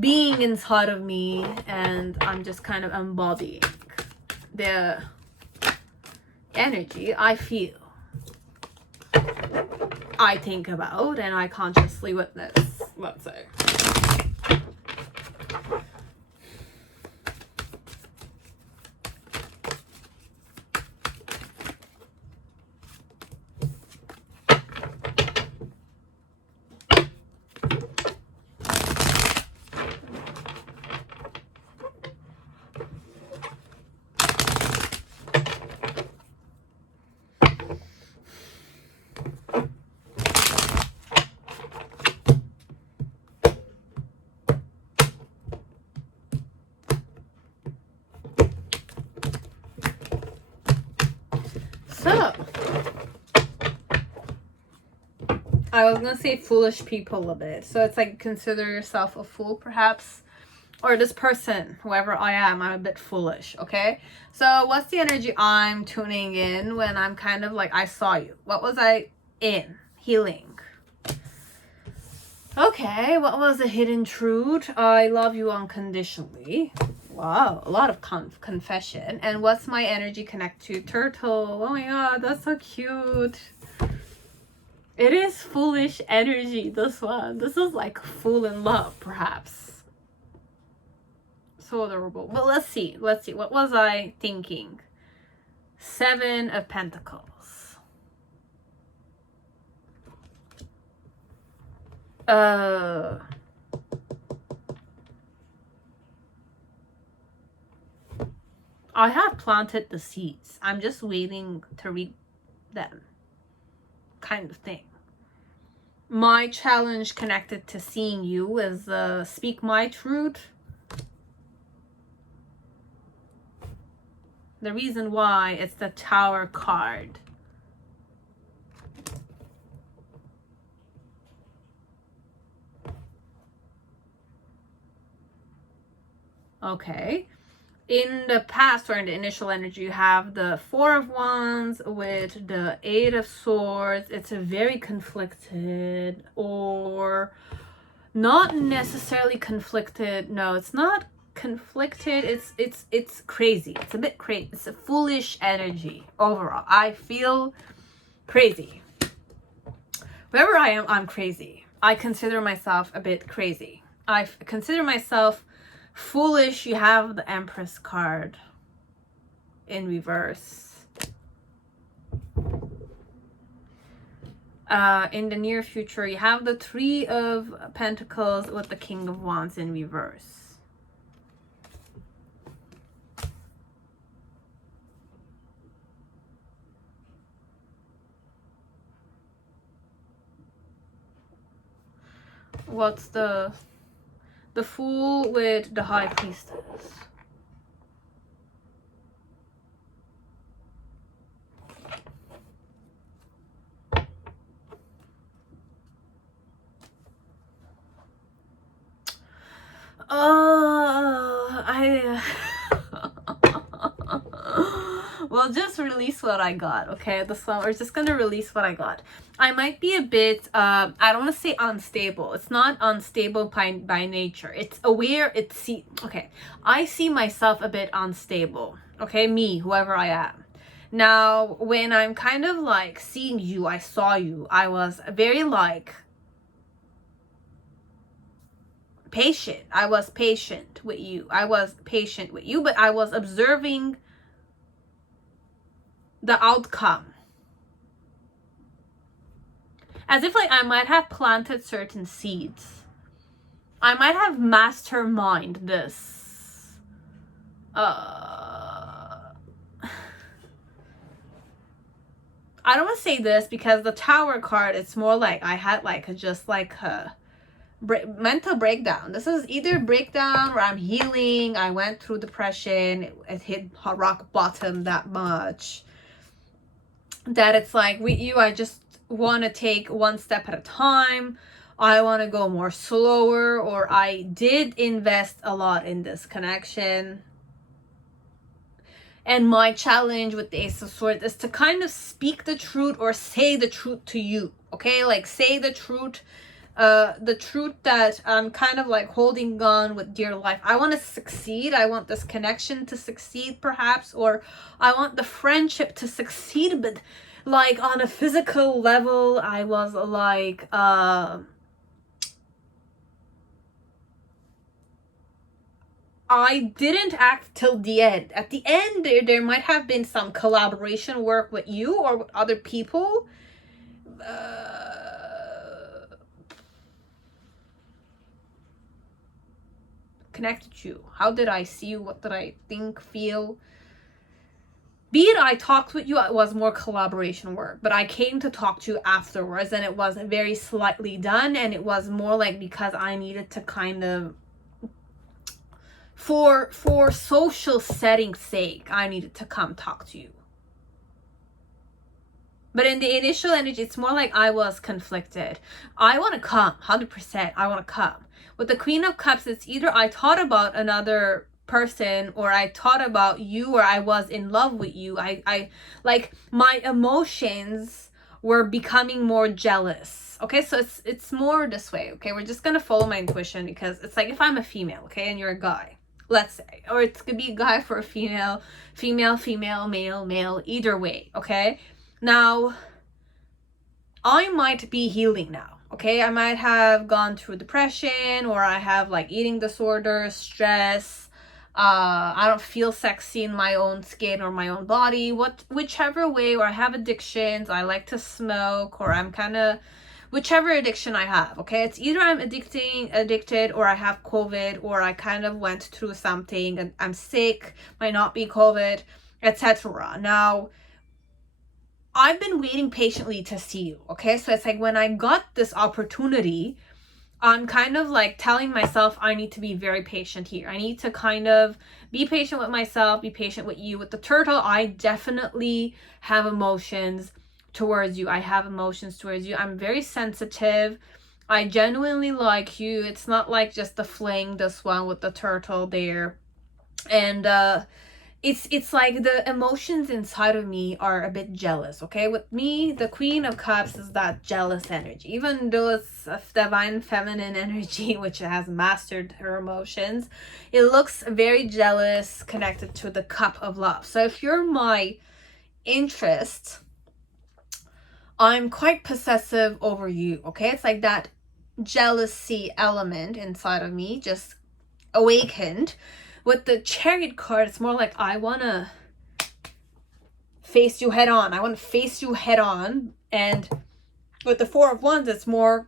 being inside of me, and I'm just kind of embodying the energy I feel, I think about, and I consciously witness, let's say. So, I was gonna say foolish people a bit. So it's like, consider yourself a fool, perhaps. Or this person, whoever I am, I'm a bit foolish, okay? So what's the energy I'm tuning in when I'm kind of like, I saw you? What was I in? Healing. Okay, what was the hidden truth? I love you unconditionally. Wow, a lot of confession. And what's my energy connect to? Turtle. Oh my god, that's so cute. It is foolish energy, this one. This is like fool in love, perhaps. So adorable. But let's see. Let's see. What was I thinking? 7 of Pentacles. I have planted the seeds. I'm just waiting to reap them. Kind of thing. My challenge connected to seeing you is speak my truth. The reason why, it's the Tower card. Okay. In the past, or in the initial energy, you have the 4 of Wands with the 8 of Swords. It's a very conflicted, or not necessarily conflicted. No, it's not conflicted. It's crazy. It's a bit crazy. It's a foolish energy overall. I feel crazy. Wherever I am, I'm crazy. I consider myself a bit crazy. I consider myself foolish. You have the Empress card in reverse. In the near future, you have the Three of Pentacles with the King of Wands in reverse. What's the Fool with the High Priestess? Well, just release what I got, okay? We're just gonna release what I got. I might be a bit, I don't want to say unstable. It's not unstable by nature. It's aware, okay. I see myself a bit unstable, okay? Me, whoever I am. Now, when I'm kind of like seeing you, I saw you, I was very like, patient. I was patient with you. But I was observing the outcome. As if like I might have planted certain seeds. I might have masterminded this. I don't want to say this because the Tower card, it's more like I had like just like a mental breakdown. This is either breakdown or I'm healing. I went through depression. It hit rock bottom that much that it's like with you, I just want to take one step at a time. I want to go more slower, or I did invest a lot in this connection. And my challenge with the Ace of Swords is to kind of speak the truth or say the truth to you. Okay, like say the truth that I'm kind of like holding on with dear life. I want to succeed. I want this connection to succeed perhaps, or I want the friendship to succeed, but like on a physical level, I was like, I didn't act till the end. At the end, there might have been some collaboration work with you or with other people. Connected you. How did I see you? What did I think, feel? Be it I talked with you, it was more collaboration work, but I came to talk to you afterwards, and it was very slightly done, and it was more like because I needed to kind of, for social setting's sake, I needed to come talk to you. But in the initial energy, it's more like I was conflicted. I want to come, 100%, I want to come. With the Queen of Cups, it's either I thought about another person, or I thought about you, or I was in love with you. I like my emotions were becoming more jealous. Okay, so it's more this way. Okay, we're just gonna follow my intuition, because it's like if I'm a female, okay, and you're a guy, let's say, or it could be a guy for a female, male, either way. Okay, now I might be healing now. Okay, I might have gone through depression, or I have like eating disorders, stress. I don't feel sexy in my own skin or my own body. Whichever way, or I have addictions. I like to smoke, or I'm kind of, whichever addiction I have. Okay, it's either I'm addicted, or I have COVID, or I kind of went through something and I'm sick, might not be COVID, etc. Now, I've been waiting patiently to see you, okay? So it's like when I got this opportunity, I'm kind of like telling myself I need to be very patient here. I need to kind of be patient with myself, be patient with you. With the Turtle, I definitely have emotions towards you. I'm very sensitive. I genuinely like you. It's not like just the fling, this one with the Turtle there. And it's like the emotions inside of me are a bit jealous. Okay, with me, the Queen of Cups is that jealous energy, even though it's a divine feminine energy which has mastered her emotions. It looks very jealous, connected to the cup of love. So if you're my interest, I'm quite possessive over you. Okay, it's like that jealousy element inside of me just awakened. With the Chariot card, it's more like I want to face you head on. I want to face you head on. And with the Four of Wands, it's more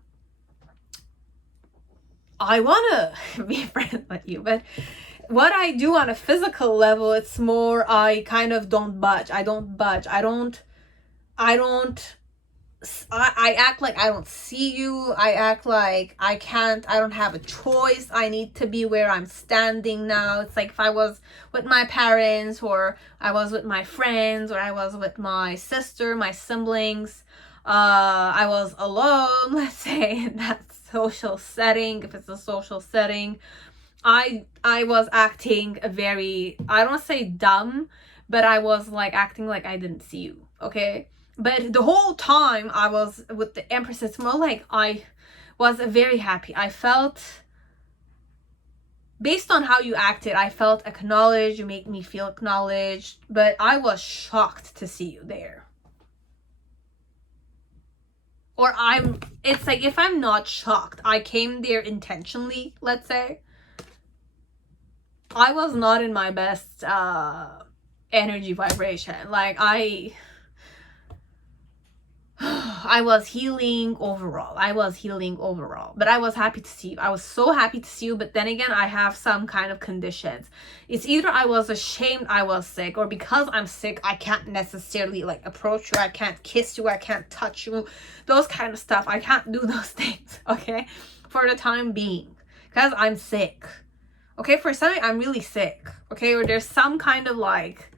I want to be friends with you. But what I do on a physical level, it's more I kind of don't budge. I don't budge. I act like I don't see you. I act like I don't have a choice. I need to be where I'm standing now. It's like if I was with my parents, or I was with my friends, or I was with my sister, my siblings, I was alone, let's say, in that social setting, if it's a social setting, I was acting very, I don't want to say dumb, but I was like acting like I didn't see you, okay? But the whole time I was with the Empress, it's more like I was very happy. I felt, based on how you acted, I felt acknowledged. You make me feel acknowledged. But I was shocked to see you there. Or it's like if I'm not shocked, I came there intentionally, let's say. I was not in my best energy vibration. Like I was healing overall. But I was happy to see you. I was so happy to see you. But then again, I have some kind of conditions. It's either I was ashamed I was sick, or because I'm sick, I can't necessarily like approach you. I can't kiss you. I can't touch you. Those kind of stuff. I can't do those things, okay? For the time being. Because I'm sick. Okay, for something, I'm really sick. Okay, or there's some kind of like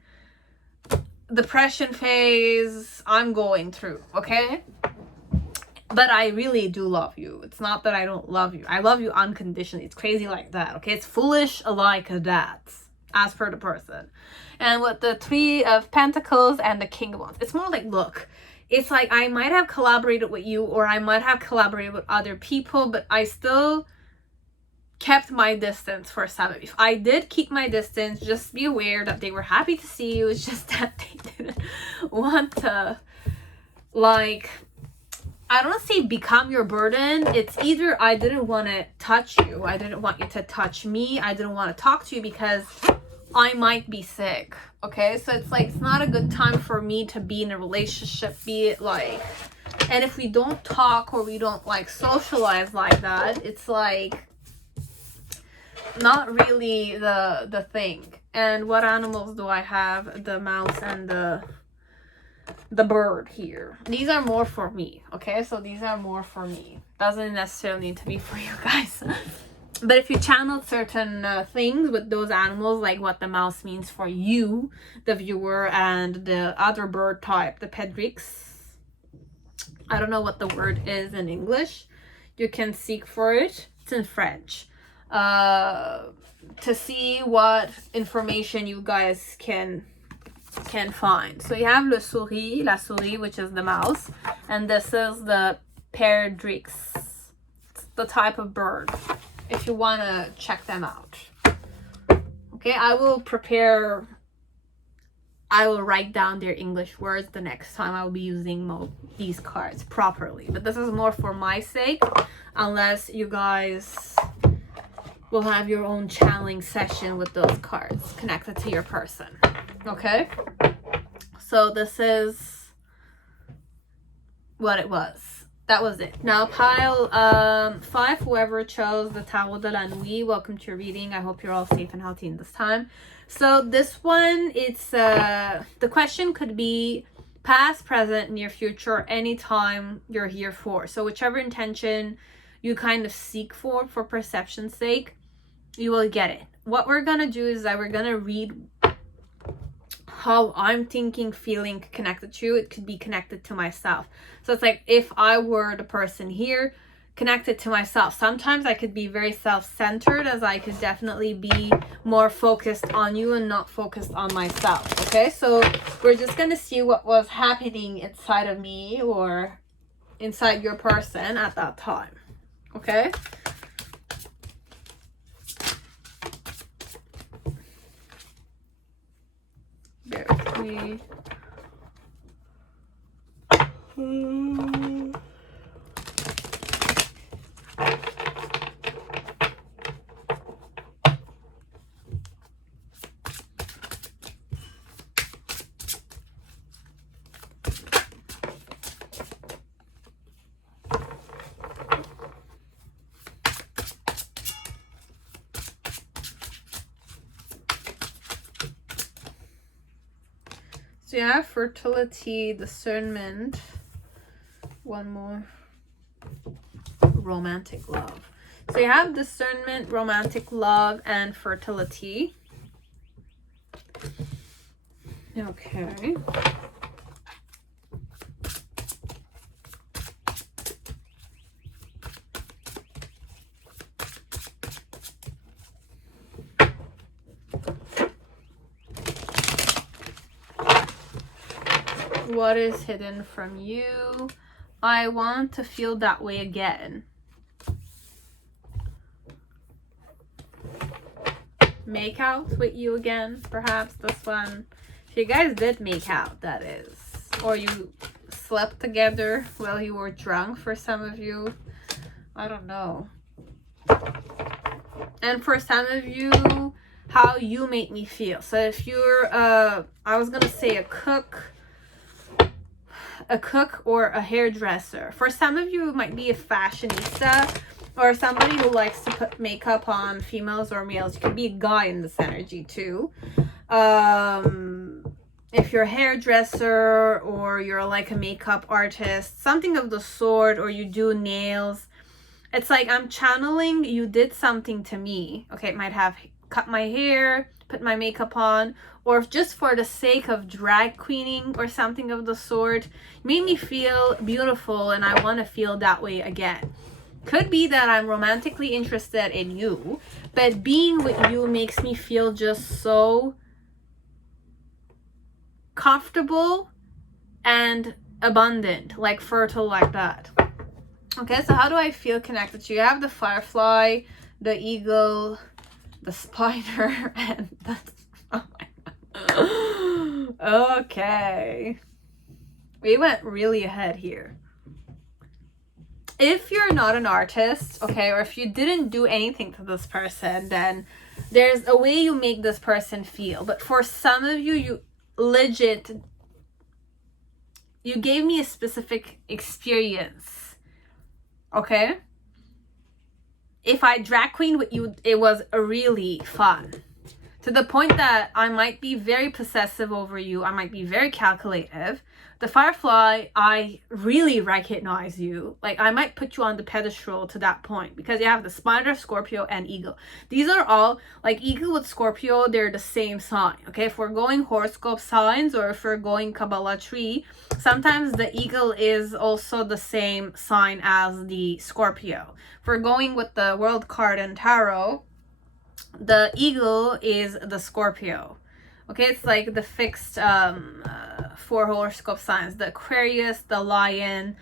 depression phase I'm going through, okay? But I really do love you. It's not that I don't love you. I love you unconditionally. It's crazy like that, okay? It's foolish like that, as per the person. And with the Three of Pentacles and the King of Wands, it's more like, look, it's like I might have collaborated with you, or I might have collaborated with other people, but I still kept my distance for some. If I did keep my distance, just be aware that they were happy to see you. It's just that they didn't want to, like, I don't want to say become your burden. It's either I didn't want to touch you, I didn't want you to touch me, I didn't want to talk to you because I might be sick, okay? So it's like, it's not a good time for me to be in a relationship, be it like, and if we don't talk or we don't like socialize like that, it's like not really the thing. And what animals do I have? The mouse and the bird here. These are more for me, okay? So these are more for me. Doesn't necessarily need to be for you guys. But if you channel certain things with those animals, like what the mouse means for you, the viewer, and the other bird type, the pedrix, I don't know what the word is in English. You can seek for it. It's in French. To see what information you guys can find. So you have la souris, which is the mouse, and this is the perdrix. It's the type of bird, if you want to check them out. Okay, I will write down their English words the next time I will be using these cards properly. But this is more for my sake, unless you guys will have your own channeling session with those cards connected to your person. Okay? So this is what it was. That was it. Now pile 5, whoever chose the Tarot de la Nuit, welcome to your reading. I hope you're all safe and healthy in this time. So this one, it's the question could be past, present, near future, anytime you're here for. So whichever intention you kind of seek for perception's sake, you will get it. What we're gonna do is that we're gonna read how I'm thinking, feeling connected to you. It could be connected to myself. So it's like if I were the person here, connected to myself. Sometimes I could be very self-centered, as I could definitely be more focused on you and not focused on myself. Okay, so we're just gonna see what was happening inside of me or inside your person at that time. Okay, bear with me. So you have fertility, discernment, one more, romantic love. So you have discernment, romantic love, and fertility. Okay. What is hidden from you? I want to feel that way again. Make out with you again, perhaps this one. If you guys did make out, that is. Or you slept together while you were drunk, for some of you. I don't know. And for some of you, how you make me feel. So if you're, I was gonna say a cook or a hairdresser. For some of you, it might be a fashionista or somebody who likes to put makeup on females or males. You could be a guy in this energy too. If you're a hairdresser or you're like a makeup artist, something of the sort, or you do nails, it's like I'm channeling you did something to me. Okay, it might have cut my hair, put my makeup on, or just for the sake of drag queening or something of the sort, made me feel beautiful and I want to feel that way again. Could be that I'm romantically interested in you, but being with you makes me feel just so comfortable and abundant, like fertile, like that. Okay, so how do I feel connected to you? You have the firefly, the eagle, the spider, and the... Oh my God. Okay. We went really ahead here. If you're not an artist, okay, or if you didn't do anything to this person, then there's a way you make this person feel. But for some of you, you legit, you gave me a specific experience, okay? If I drag queen with you, it was really fun. To the point that I might be very possessive over you. I might be very calculative. The firefly, I really recognize you. Like, I might put you on the pedestal to that point because you have the spider, Scorpio, and eagle. These are all, like, eagle with Scorpio, they're the same sign. Okay, if we're going horoscope signs or if we're going Kabbalah tree, sometimes the eagle is also the same sign as the Scorpio. If we're going with the world card and tarot, the eagle is the Scorpio. Okay, it's like the fixed 4 horoscope signs: the Aquarius, the Lion,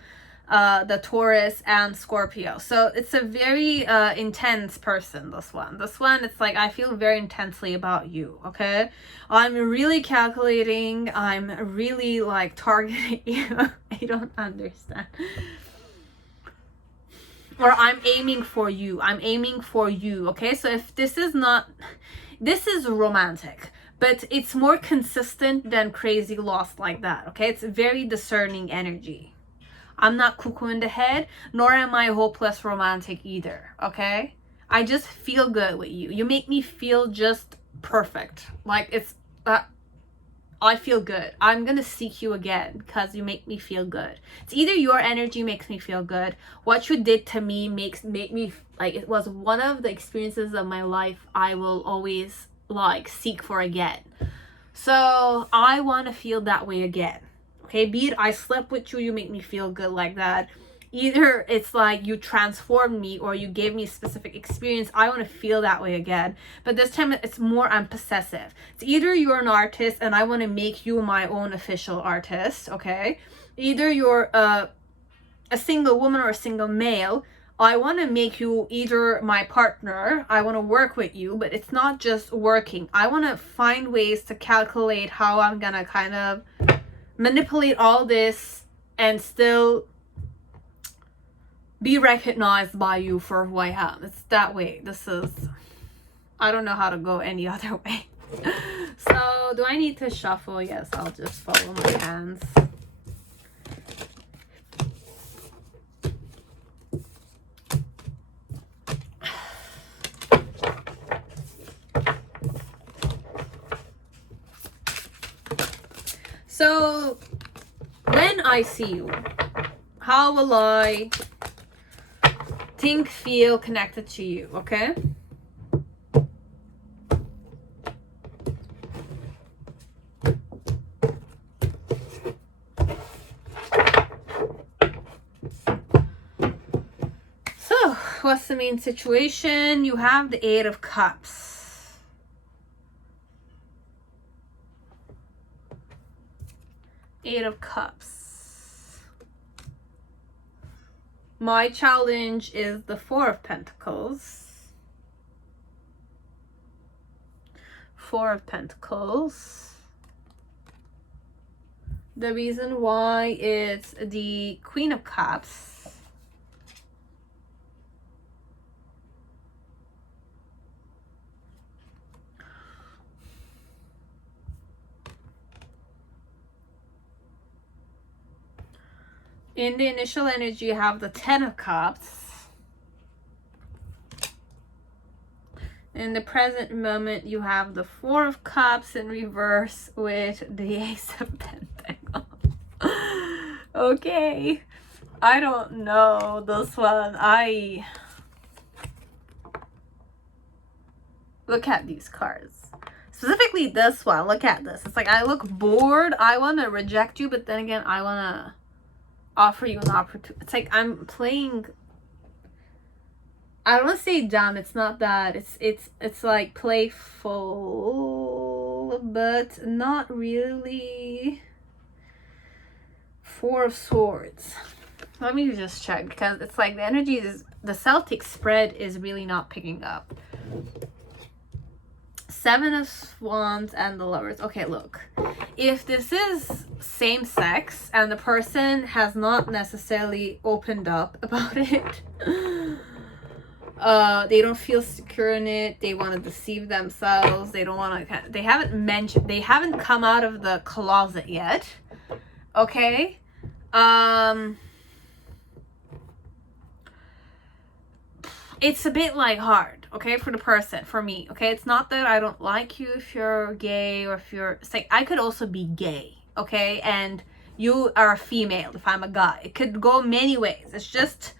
the Taurus, and Scorpio. So it's a very intense person, this one. This one, it's like I feel very intensely about you, okay? I'm really calculating. I'm really like targeting you. I don't understand. Or I'm aiming for you. I'm aiming for you, okay? So if this is not... This is romantic, but it's more consistent than crazy lost like that, okay? It's very discerning energy. I'm not cuckoo in the head, nor am I hopeless romantic either, okay? I just feel good with you. You make me feel just perfect. Like, it's... I feel good. I'm gonna seek you again because you make me feel good. It's either your energy makes me feel good, what you did to me make me like, it was one of the experiences of my life I will always like seek for again. So I want to feel that way again. Okay, be it I slept with you, you make me feel good like that. Either it's like you transformed me or you gave me a specific experience. I want to feel that way again. But this time it's more, I'm possessive. It's either you're an artist and I want to make you my own official artist, okay? Either you're a single woman or a single male. I want to make you either my partner. I want to work with you, but it's not just working. I want to find ways to calculate how I'm gonna kind of manipulate all this and still be recognized by you for who I am. It's that way. This is, I don't know how to go any other way. So do I need to shuffle? Yes, I'll just follow my hands. So when I see you, how will I think, feel connected to you, okay? So, what's the main situation? You have the Eight of Cups. Eight of Cups. My challenge is the Four of Pentacles. Four of Pentacles. The reason why it's the Queen of Cups. In the initial energy, you have the Ten of Cups. In the present moment, you have the Four of Cups in reverse with the Ace of Pentacles. Okay. I don't know this one. Look at these cards. Specifically this one. Look at this. It's like I look bored. I want to reject you, but then again, I want to offer you an opportunity. It's like I'm playing, I don't want to say dumb, it's not that, it's like playful, but not really. Four of Swords. Let me just check, because it's like the energy is, the Celtic spread is really not picking up. Seven of Wands and the Lovers. Okay, look. If this is same sex and the person has not necessarily opened up about it, they don't feel secure in it, they want to deceive themselves, they don't want to, they haven't come out of the closet yet, okay? It's a bit like hard, okay, for the person, for me, okay? It's not that I don't like you if you're gay or if you're, it's like I could also be gay, okay? And you are a female if I'm a guy. It could go many ways. It's just,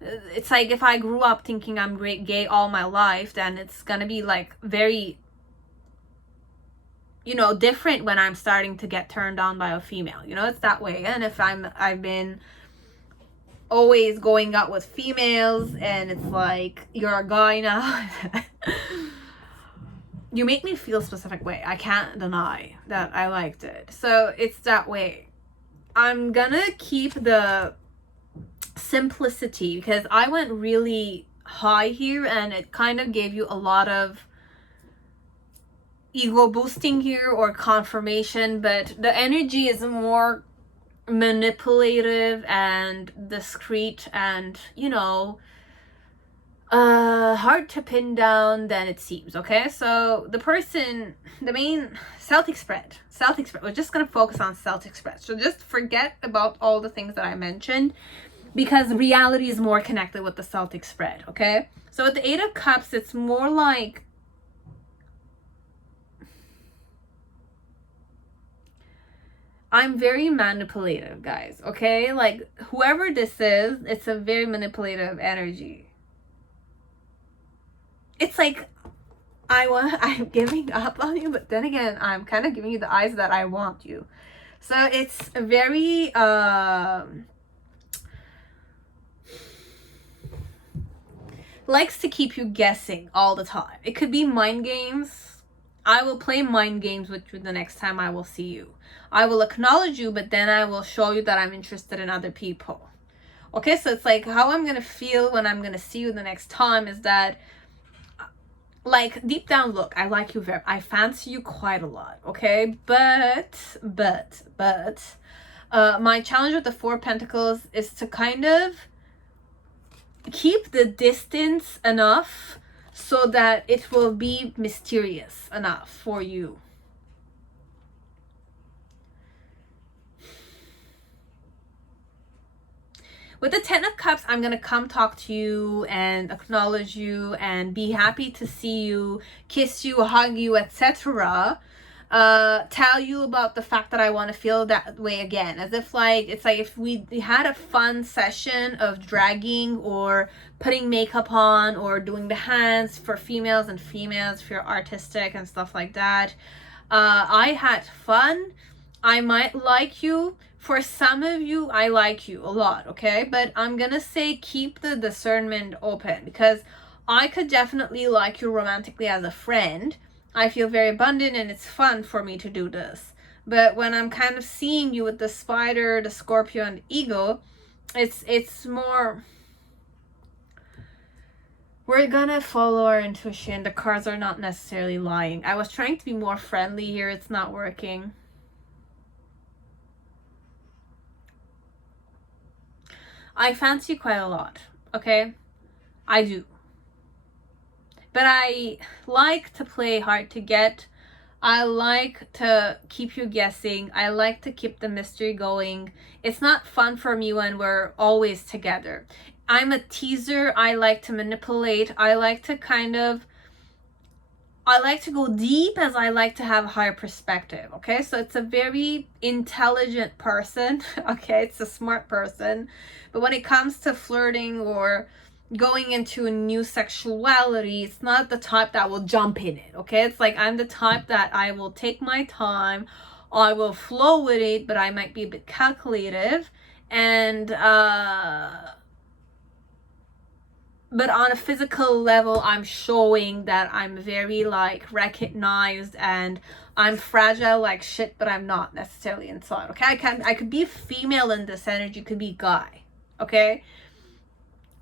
it's like if I grew up thinking I'm gay all my life, then it's gonna be like very, you know, different when I'm starting to get turned on by a female, you know, it's that way. And if I've been always going out with females and it's like you're a guy now, you make me feel a specific way. I can't deny that I liked it. So it's that way. I'm gonna keep the simplicity because I went really high here and it kind of gave you a lot of ego boosting here or confirmation, but the energy is more manipulative and discreet and, you know, hard to pin down than it seems, okay? So the person, the main Celtic spread, we're just gonna focus on Celtic spread. So just forget about all the things that I mentioned because reality is more connected with the Celtic spread, okay? So with the Eight of Cups, it's more like I'm very manipulative, guys, okay? Like, whoever this is, it's a very manipulative energy. It's like, I'm giving up on you, but then again, I'm kind of giving you the eyes that I want you. So it's very, likes to keep you guessing all the time. It could be mind games. I will play mind games with you the next time I will see you. I will acknowledge you, but then I will show you that I'm interested in other people. Okay, so it's like how I'm gonna feel when I'm gonna see you the next time is that, like, deep down, look, I like you I fancy you quite a lot, okay? But my challenge with the Four of Pentacles is to kind of keep the distance enough so that it will be mysterious enough for you. With the Ten of Cups, I'm going to come talk to you and acknowledge you and be happy to see you, kiss you, hug you, etc. Tell you about the fact that I want to feel that way again. As if like, it's like if we had a fun session of dragging or putting makeup on or doing the hands for females and females if you're artistic and stuff like that. I had fun. I might like you. For some of you, I like you a lot, okay? But I'm gonna say keep the discernment open because I could definitely like you romantically as a friend. I feel very abundant and it's fun for me to do this. But when I'm kind of seeing you with the Spider, the Scorpio, and the Eagle, it's more... We're gonna follow our intuition. The cards are not necessarily lying. I was trying to be more friendly here. It's not working. I fancy you quite a lot, okay? I do. But I like to play hard to get. I like to keep you guessing. I like to keep the mystery going. It's not fun for me when we're always together. I'm a teaser. I like to manipulate. I like to go deep as I like to have a higher perspective, okay? So it's a very intelligent person, okay? It's a smart person. But when it comes to flirting or going into a new sexuality, it's not the type that will jump in it, okay? It's like I'm the type that I will take my time, I will flow with it, but I might be a bit calculative. And but on a physical level, I'm showing that I'm very like recognized and I'm fragile like shit, but I'm not necessarily inside, okay? I could be female in this energy, could be guy, okay?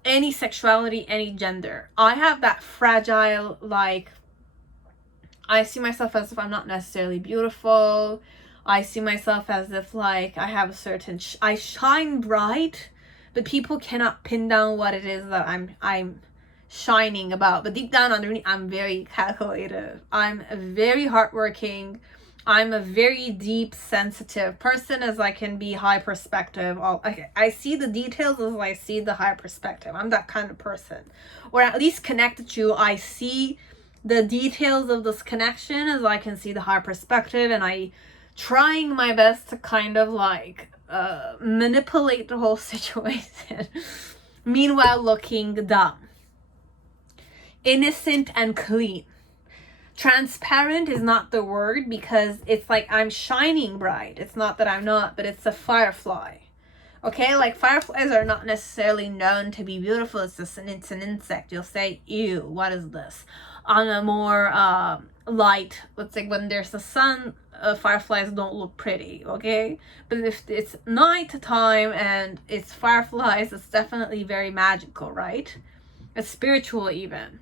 Any sexuality, any gender. I have that fragile, like, I see myself as if I'm not necessarily beautiful. I see myself as if like I have a certain, I shine bright, but people cannot pin down what it is that I'm shining about. But deep down underneath, I'm very calculative. I'm very hardworking. I'm a very deep, sensitive person as I can be high perspective. I see the details as I see the high perspective. I'm that kind of person. Or at least connected to, I see the details of this connection as I can see the high perspective, and I trying my best to kind of like manipulate the whole situation. Meanwhile looking dumb. Innocent and clean. Transparent is not the word because it's like I'm shining bright. It's not that I'm not, but it's a firefly. Okay, like fireflies are not necessarily known to be beautiful. It's an insect. You'll say, ew, what is this? On a more light, let's say when there's the sun, fireflies don't look pretty, okay? But if it's night time and it's fireflies, it's definitely very magical, right? It's spiritual even.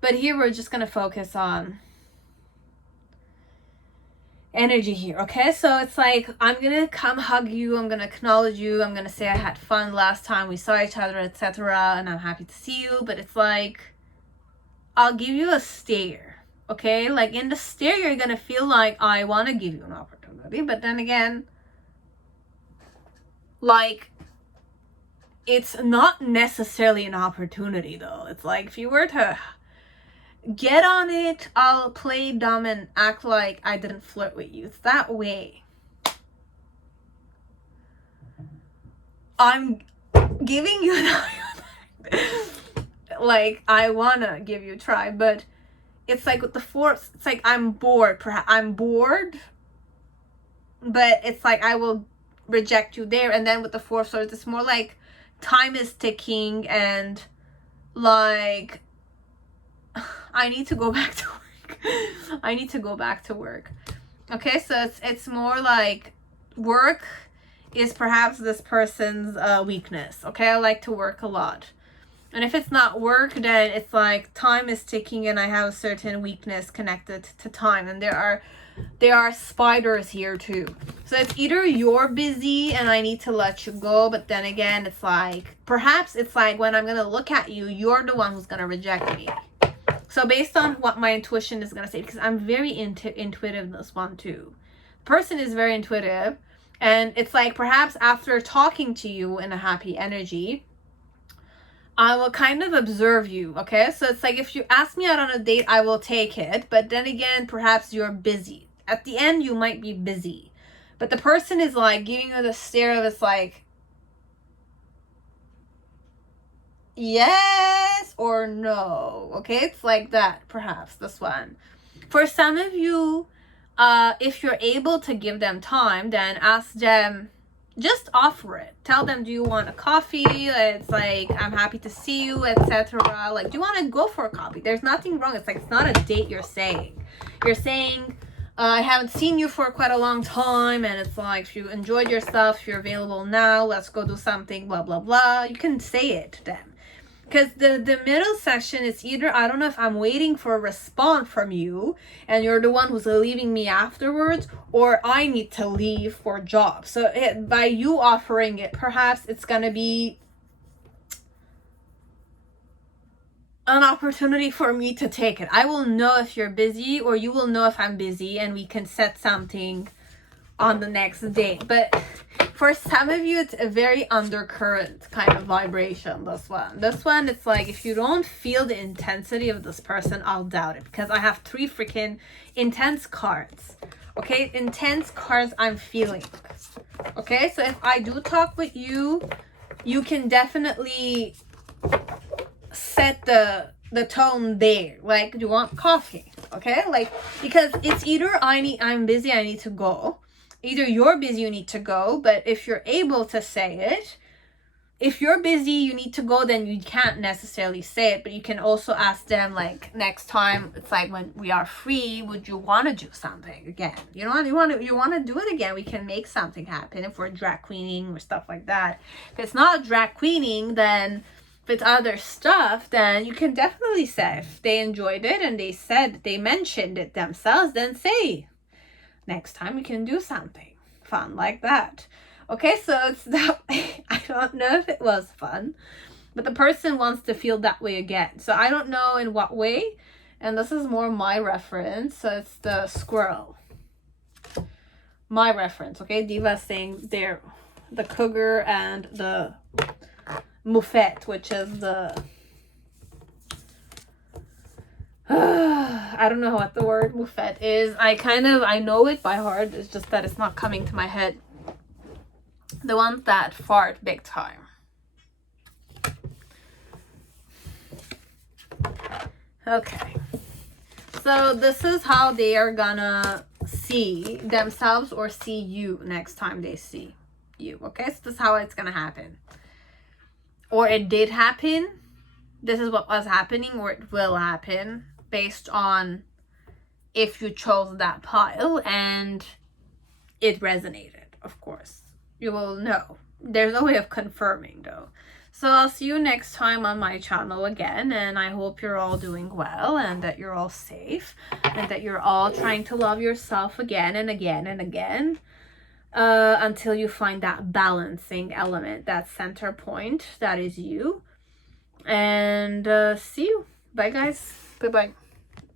But here we're just going to focus on energy here, okay? So it's like, I'm going to come hug you. I'm going to acknowledge you. I'm going to say I had fun last time we saw each other, etc. And I'm happy to see you. But it's like, I'll give you a stare, okay? Like in the stare, you're going to feel like I want to give you an opportunity. But then again, like, it's not necessarily an opportunity though. It's like if you were to get on it, I'll play dumb and act like I didn't flirt with you. It's that way. I'm giving you an like I wanna give you a try, but it's like with the force, it's like I'm bored. Perhaps I'm bored, but it's like I will reject you there. And then with the Four of Swords, it's more like time is ticking and like, I need to go back to work. I need to go back to work. Okay, so it's more like work is perhaps this person's weakness. Okay, I like to work a lot. And if it's not work, then it's like time is ticking and I have a certain weakness connected to time. And there are spiders here too. So it's either you're busy and I need to let you go, but then again, it's like, perhaps it's like when I'm going to look at you, you're the one who's going to reject me. So based on what my intuition is going to say, because I'm very intuitive in this one too. The person is very intuitive. And it's like perhaps after talking to you in a happy energy, I will kind of observe you, okay? So it's like if you ask me out on a date, I will take it. But then again, perhaps you're busy. At the end, you might be busy. But the person is like giving you the stare of it's like, yes or no, okay? It's like that, perhaps, this one. For some of you, if you're able to give them time, then ask them, just offer it. Tell them, do you want a coffee? It's like, I'm happy to see you, etc. Like, do you want to go for a coffee? There's nothing wrong. It's like, it's not a date you're saying. You're saying, I haven't seen you for quite a long time, and it's like, if you enjoyed yourself, if you're available now, let's go do something, blah, blah, blah. You can say it to them. Because the middle section is either, I don't know if I'm waiting for a response from you and you're the one who's leaving me afterwards, or I need to leave for a job. So by you offering it, perhaps it's going to be an opportunity for me to take it. I will know if you're busy, or you will know if I'm busy, and we can set something on the next day. But for some of you, it's a very undercurrent kind of vibration, this one. It's like, if you don't feel the intensity of this person, I'll doubt it, because I have 3 freaking intense cards. Okay, intense cards I'm feeling. Okay, so if I do talk with you, you can definitely set the tone there. Like, do you want coffee? Okay, like, because it's either I'm busy, I need to go. Either you're busy, you need to go. But if you're able to say it, if you're busy, you need to go, then you can't necessarily say it. But you can also ask them, like, next time, it's like, when we are free, would you want to do something again? You know, you want to do it again, we can make something happen. If we're drag queening or stuff like that. If it's not drag queening, then if it's other stuff, then you can definitely say, if they enjoyed it and they mentioned it themselves, then say, next time we can do something fun like that. Okay, so it's that I don't know if it was fun, but the person wants to feel that way again. So I don't know in what way, and this is more my reference. So it's the squirrel. My reference, okay? Diva saying there, the cougar and the moufette, which is the I don't know what the word moufette is. I know it by heart. It's just that it's not coming to my head. The ones that fart big time. Okay. So this is how they are gonna see themselves or see you next time they see you. Okay, so this is how it's gonna happen. Or it did happen. This is what was happening, or it will happen, based on if you chose that pile and it resonated, of course. You will know. There's no way of confirming, though. So I'll see you next time on my channel again, and I hope you're all doing well, and that you're all safe, and that you're all trying to love yourself again and again and again, until you find that balancing element, that center point that is you. And see you. Bye, guys. Bye-bye.